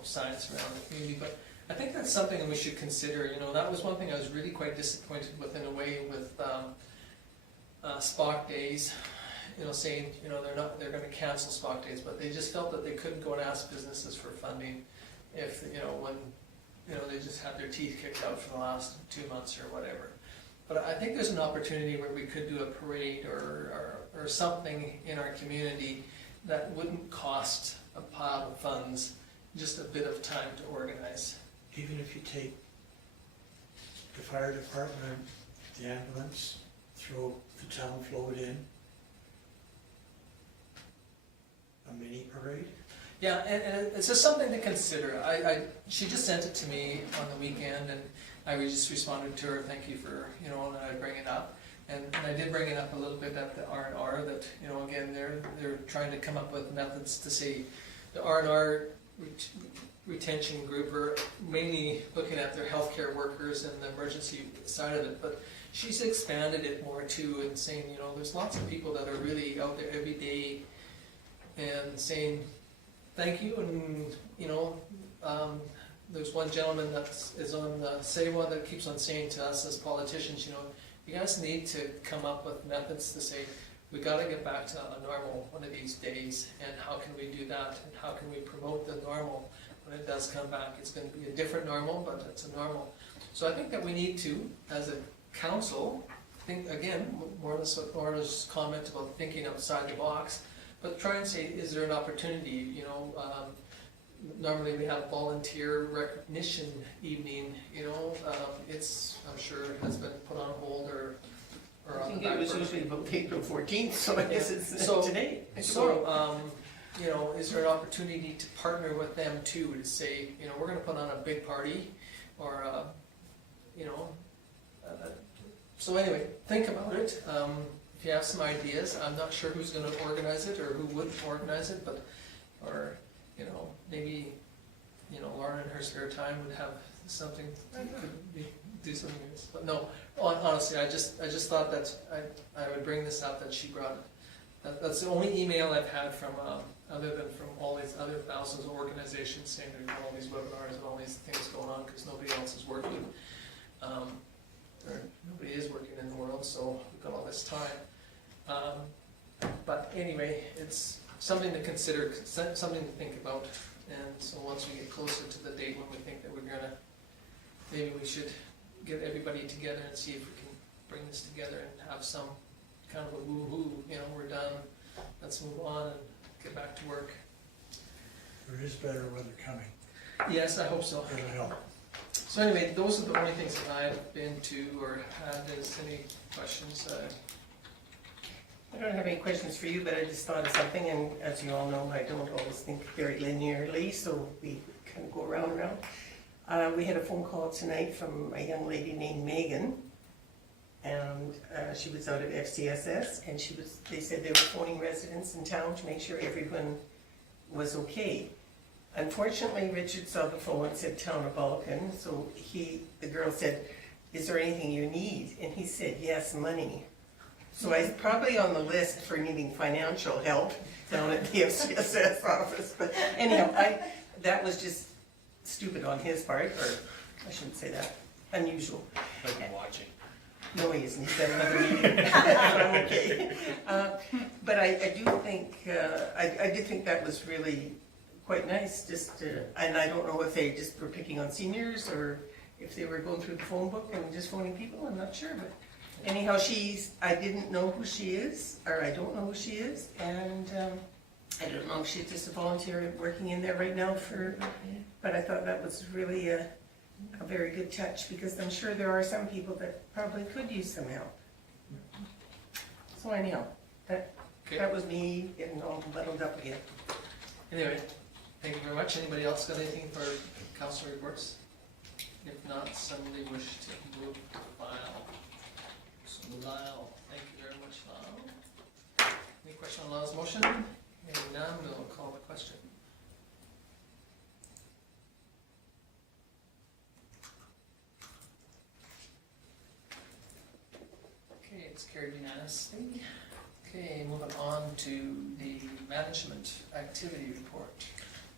signs around the community. But I think that's something that we should consider. That was one thing I was really quite disappointed with, in a way, with Spock Days. Saying they're going to cancel Spock Days, but they just felt that they couldn't go and ask businesses for funding if when they just had their teeth kicked out for the last 2 months or whatever. But I think there's an opportunity where we could do a parade or something in our community that wouldn't cost a pile of funds, just a bit of time to organize. Even if you take the fire department, the ambulance, throw the town float in, a mini parade? Yeah, and it's just something to consider. She just sent it to me on the weekend, and I just responded to her, thank you for, and I bring it up. And I did bring it up a little bit at the R&R, that, again, they're trying to come up with methods to say the R&R retention group are mainly looking at their healthcare workers and the emergency side of it, but she's expanded it more too, and saying, there's lots of people that are really out there every day and saying thank you, and there's one gentleman that is on the SEWA that keeps on saying to us as politicians, you guys need to come up with methods to say, we got to get back to a normal one of these days, and how can we do that, and how can we promote the normal when it does come back. It's going to be a different normal, but it's a normal. So I think that we need to, as a council, think again, more of this comment about thinking outside the box, but try and say, is there an opportunity? Normally we have volunteer recognition evening. It's, I'm sure, has been put on hold or I on think the back it was burner. usually about April 14th, so I guess it's So- today. So, is there an opportunity to partner with them too, to say, we're gonna put on a big party, or, so anyway, think about it. If you have some ideas, I'm not sure who's gonna organize it, or who would organize it, but, or, maybe, Lauren in her spare time would have something, do something like this. But no, honestly, I just thought that I would bring this up, that she brought it. That's the only email I've had from a other than from all these other thousands of organizations saying they've got all these webinars and all these things going on because nobody else is working. Or nobody is working in the world, so we've got all this time. But anyway, it's something to consider, something to think about. And so once we get closer to the date when we think that we're gonna, maybe we should get everybody together and see if we can bring this together and have some kind of a woo-hoo, you know, we're done, let's move on and get back to work. There is better weather coming. Yes, I hope so. It'll help. So anyway, those are the only things that I've been to or had. Is any questions? I don't have any questions for you, but I just thought of something, and as you all know, I don't always think very linearly, so we kind of go around and around. We had a phone call tonight from a young lady named Megan, and she was out at FCSS, and they said they were phoning residents in town to make sure everyone was okay. Unfortunately, Richard saw the phone and said town of Vulcan, so the girl said, "Is there anything you need?" And he said, "Yes, money." So I was probably on the list for needing financial help down at the FCSS office, but anyhow, that was just stupid on his part, or I shouldn't say that, unusual. I've been watching. No, he isn't, he's at another meeting, I'm okay. But I do think, I did think that was really quite nice, and I don't know if they just were picking on seniors, or if they were going through the phone book and just phoning people, I'm not sure, but anyhow, I didn't know who she is, or I don't know who she is, and I don't know if she's just a volunteer working in there right now but I thought that was really a very good touch, because I'm sure there are some people that probably could use some help. So anyhow, that was me getting all muddled up again. Anyway, thank you very much. Anybody else got anything for Councillor Reports? If not, somebody wish to move to file. So Lyle, thank you very much, Lyle. Any question on Lyle's motion? Hearing none, we'll call the question. Okay, it's carried unanimously. Okay, moving on to the management activity report.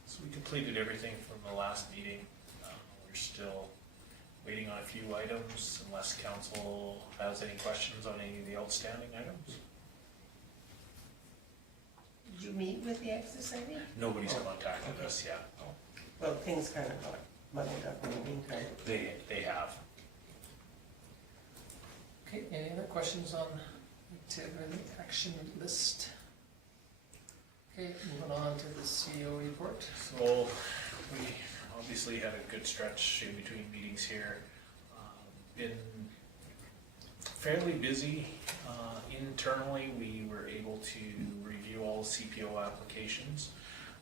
So we completed everything from the last meeting. We're still waiting on a few items unless council has any questions on any of the outstanding items. Did you meet with the Access ID? Nobody's contacted us yet. Well, things kind of got muddled up in the meantime. They have. Okay, any other questions on activity action list? Okay, moving on to the CEO report. So we obviously had a good stretch in between meetings here. Been fairly busy. Internally, we were able to review all the CPO applications,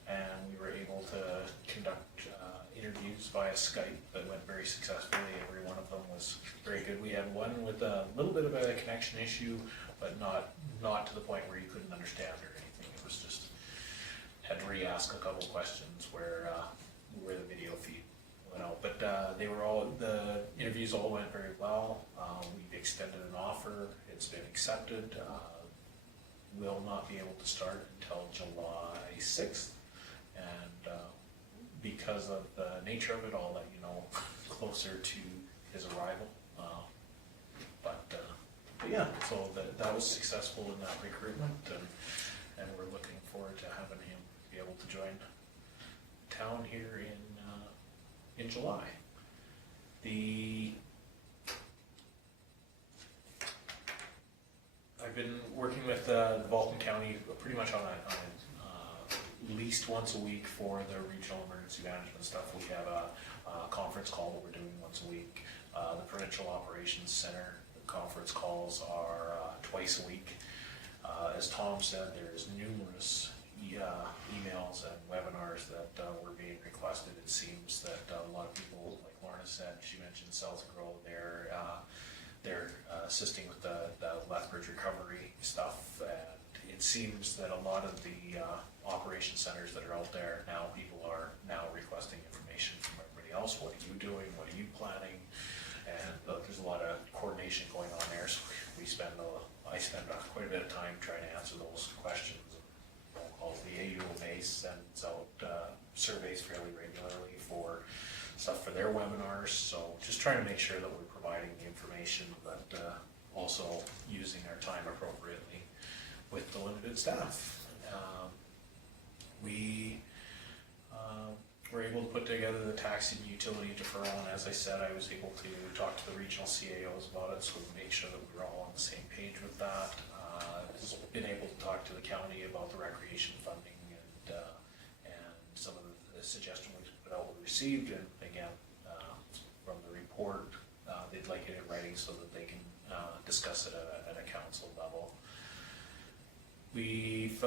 and we were able to conduct interviews via Skype that went very successfully. Every one of them was very good. We had one with a little bit of a connection issue, but not to the point where you couldn't understand or anything. It was just had to re-ask a couple questions where the video feed went out. But the interviews all went very well. We've extended an offer. It's been accepted. Will not be able to start until July 6th. And because of the nature of it, I'll let you know closer to his arrival. But yeah, so that was successful in that recruitment, and we're looking forward to having him be able to join town here in July. I've been working with the Vulcan County pretty much on at least once a week for the regional emergency management stuff. We have a conference call that we're doing once a week. The Provincial Operations Center conference calls are twice a week. As Tom said, there's numerous emails and webinars that were being requested. It seems that a lot of people, like Lorna said, she mentioned South Grow, they're assisting with the Lethbridge recovery stuff, and it seems that a lot of the operation centers that are out there now, people are now requesting information from everybody else. What are you doing? What are you planning? And there's a lot of coordination going on there, so I spend quite a bit of time trying to answer those questions and phone calls, annual base, sends out surveys fairly regularly for stuff for their webinars, so just trying to make sure that we're providing the information, but also using our time appropriately with the limited staff. We were able to put together the tax and utility deferral, and as I said, I was able to talk to the regional CAOs about it, so we make sure that we were all on the same page with that. Been able to talk to the county about the recreation funding and some of the suggestions we put out were received, and again, from the report, they'd like it in writing so that they can discuss it at a council level. We've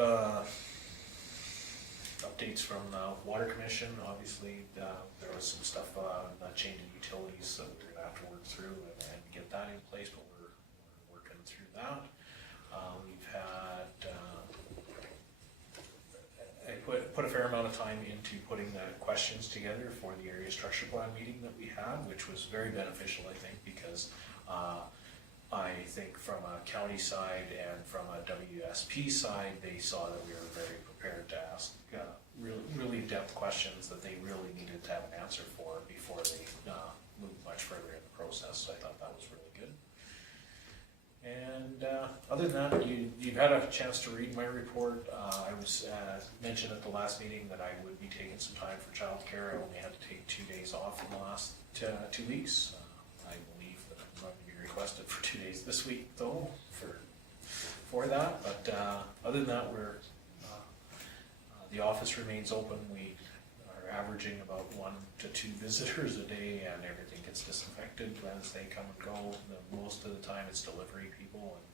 updates from the Water Commission. Obviously, there was some stuff changing utilities that we're gonna have to work through and get that in place, but we're working through that. We've had, I put a fair amount of time into putting the questions together for the area structure plan meeting that we had, which was very beneficial, I think, because I think from a county side and from a WSP side, they saw that we were very prepared to ask really in-depth questions that they really needed to have an answer for before they moved much further in the process. So I thought that was really good. And other than that, you've had a chance to read my report. I was mentioned at the last meeting that I would be taking some time for childcare. I only had to take 2 days off in the last 2 weeks. I believe that I'm going to be requested for 2 days this week, though, for that. But other than that, the office remains open. We are averaging about 1 to 2 visitors a day, and everything gets disinfected as they come and go. Most of the time, it's delivery people, and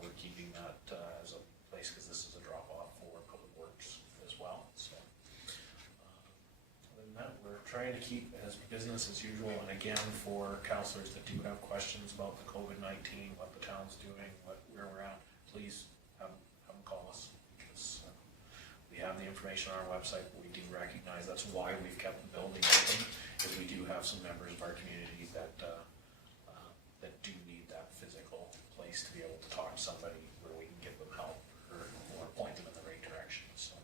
we're keeping that as a place because this is a drop-off for public works as well. So, other than that, we're trying to keep as business as usual. And again, for councillors that do have questions about the COVID-19, what the town's doing, where we're at, please have them call us. We have the information on our website, but we do recognize that's why we've kept the building open, is we do have some members of our community that do need that physical place to be able to talk to somebody where we can give them help or point them in the right direction. So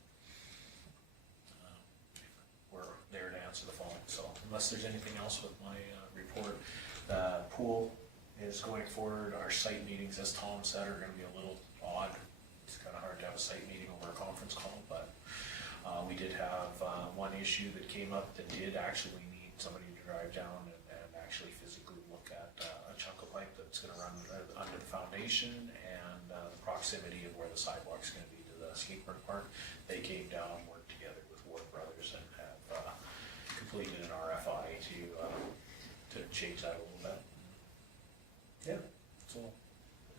we're there to answer the phone. So unless there's anything else with my report, the pool is going forward. Our site meetings, as Tom said, are going to be a little odd. It's kind of hard to have a site meeting over a conference call, but we did have one issue that came up that did actually need somebody to drive down and actually physically look at a chunk of pipe that's going to run under the foundation and the proximity of where the sidewalk's going to be to the skateboard park. They came down, worked together with Ward Brothers, and have completed an RFI to change that a little bit. Yeah, so.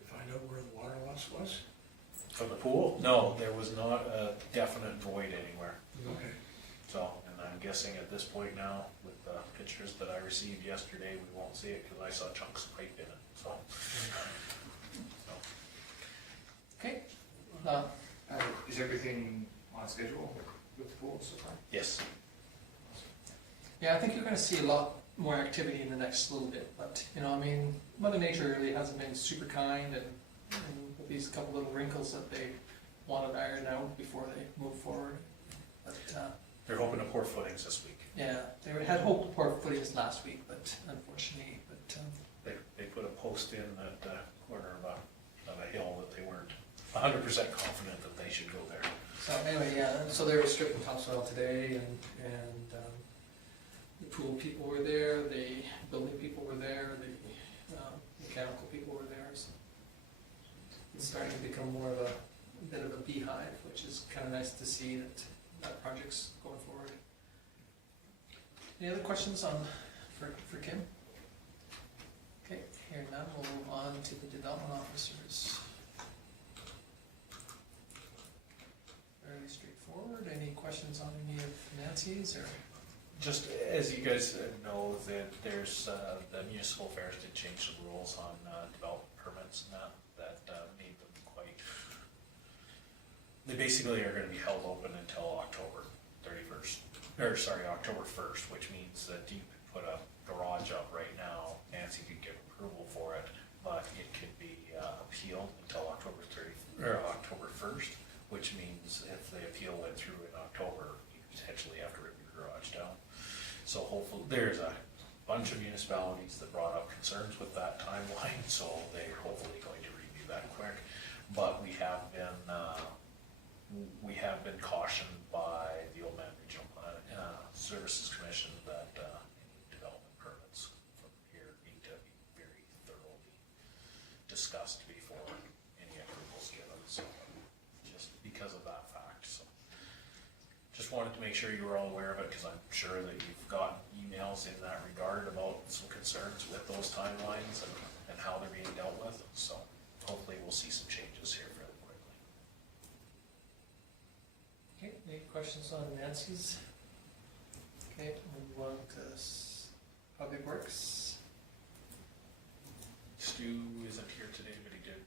Find out where the water loss was? From the pool? No, there was not a definite void anywhere. Okay. So, and I'm guessing at this point now, with the pictures that I received yesterday, we won't see it because I saw chunks of pipe in it, so. Okay. Is everything on schedule with the pool so far? Yes. Yeah, I think you're gonna see a lot more activity in the next little bit, but, you know, I mean, Mother Nature really hasn't been super kind, and with these couple little wrinkles that they want to iron out before they move forward. But They're hoping to pour footings this week. yeah, they had hoped to pour footings last week, but unfortunately, They put a post in at the corner of a hill that they weren't 100% confident that they should go there. so anyway, yeah, so they were stripping topsoil today, and the pool people were there, the building people were there, the mechanical people were there, so it's starting to become more of a bit of a beehive, which is kind of nice to see that project's going forward. Any other questions for Kim? Okay, hearing none, we'll move on to the development officers. Fairly straightforward. Any questions on any of Nancy's or? Just as you guys know, that there's the municipal affairs did change the rules on development permits and that made them quite. They basically are going to be held open until October 1st, which means that you could put a garage up right now. Nancy could give approval for it, but it could be appealed until October 1st, which means if they appeal eventually have to rip your garage down. So hopefully, there's a bunch of municipalities that brought up concerns with that timeline, so they're hopefully going to review that quick. But we have been cautioned by the Old Man Regional Services Commission that any development permits from here need to be very thoroughly discussed before any approvals given, so just because of that fact, so. Just wanted to make sure you were all aware of it, because I'm sure that you've got emails in that regard about some concerns with those timelines and how they're being dealt with, so hopefully we'll see some changes here fairly quickly. Okay, any questions on Nancy's? Okay, move on to Public Works. Stu isn't here today, but he did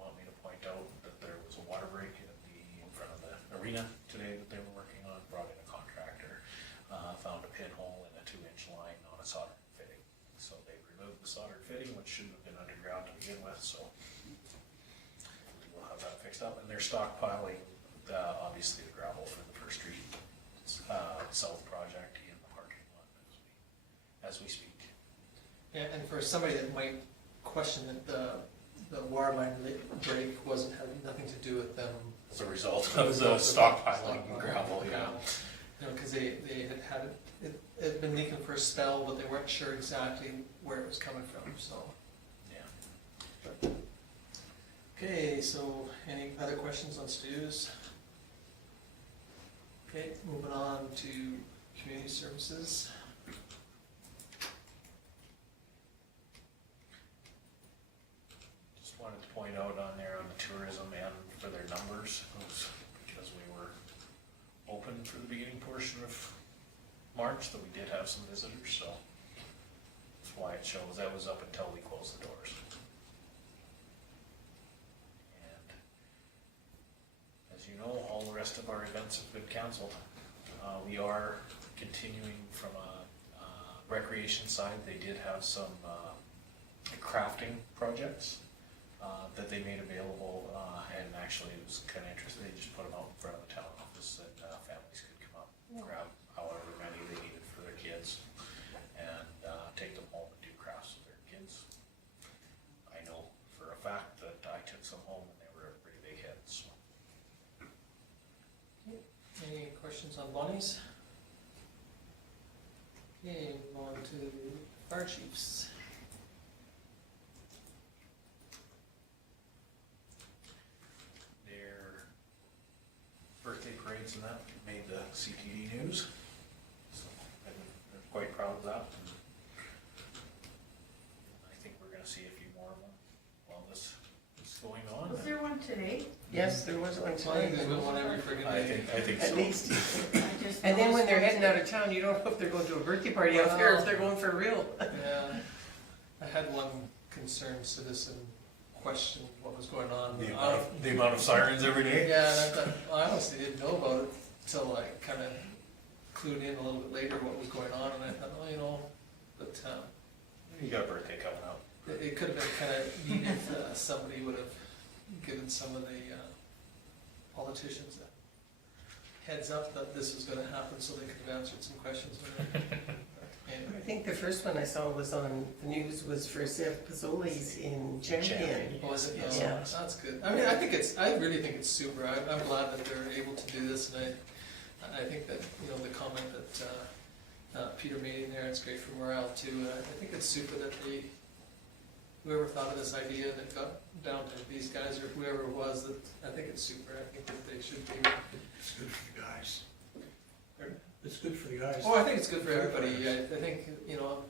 want me to point out that there was a water break in front of the arena today that they were working on. Brought in a contractor, found a pinhole in a 2-inch line on a soldered fitting. So they removed the soldered fitting, which shouldn't have been underground to begin with, so we'll have that fixed up. And they're stockpiling, obviously, the gravel for the First Street South project in the parking lot as we speak. Yeah, and for somebody that might question that the water line break wasn't having nothing to do with them. As a result of the stockpiling gravel, yeah. You know, because they had it had been leaking for a spell, but they weren't sure exactly where it was coming from, so. Yeah. Okay, so any other questions on Stu's? Okay, moving on to community services. Just wanted to point out on there on the tourism and for their numbers, it was because we were open for the beginning portion of March, that we did have some visitors, so that's why it shows that was up until we closed the doors. And as you know, all the rest of our events have been canceled. We are continuing from a recreation side. They did have some crafting projects that they made available, and actually it was kind of interesting. They just put them out in front of the town office, and families could come up, grab however many they needed for their kids, and take them home and do crafts with their kids. I know for a fact that I took some home and they were pretty big hits. Any questions on Bonnie's? Okay, move on to fire chiefs. Their birthday parades and that made the CTD news, so I'm quite proud of that. And I think we're gonna see a few more of them while this is going on. Was there one today? Yes, there was one I think tonight. there's been one every friggin' I day. think At so. least. I just And then when noticed they're one heading out today. of town, you don't know if they're going to a birthday party out there, or if they're going for real. Yeah, I had one concerned citizen question what was going on. The amount of sirens every day. Yeah, and I thought, I honestly didn't know about it till I kind of clued in a little bit later what was going on, and I thought, oh, you know, but You got a birthday coming up. it could have been kind of neat if somebody would have given some of the politicians a heads up that this was gonna happen, so they could have answered some questions. I think the first one I saw was on the news was for Zev Pizzoli's in Champion. Was it? Yeah. That's good. I mean, I really think it's super. I'm glad that they're able to do this, and I think that, you know, the comment that Peter made in there, it's great for morale too. I think it's super that whoever thought of this idea and it got down to these guys or whoever it was, that I think it's super. I think that they should be. It's good for the guys. Pardon? It's good for the guys. Oh, I think it's good for everybody. I think, you know,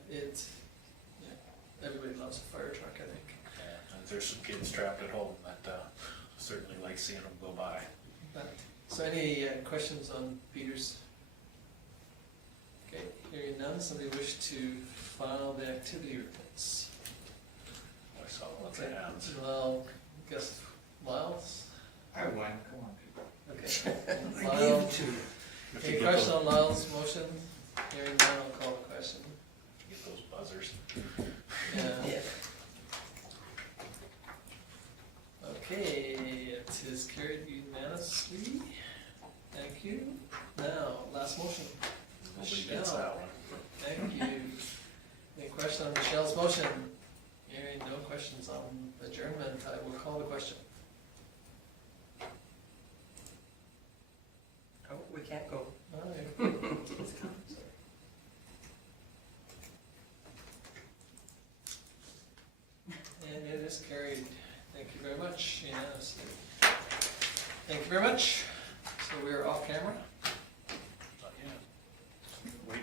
everybody loves a fire truck, I think. And there's some kids trapped at home that certainly like seeing them go by. So any questions on Peter's? Okay, hearing none, somebody wish to file the activity reports? I saw lots of hands. Well, I guess Lyle's? I won, come on, people. Okay. I gave it to you. If you Any get question those, on Lyle's motion? Hearing none, I'll call the question. get those buzzers. Yeah. Okay, it is carried unanimously. Thank you. Now, last motion? Nobody gets Michelle. that one. Thank you. Any question on Michelle's motion? Hearing no questions on adjournment, I will call the question. Oh, we can't go. Alright. And it is carried. Thank you very much, unanimously. Thank you very much. So we are off camera.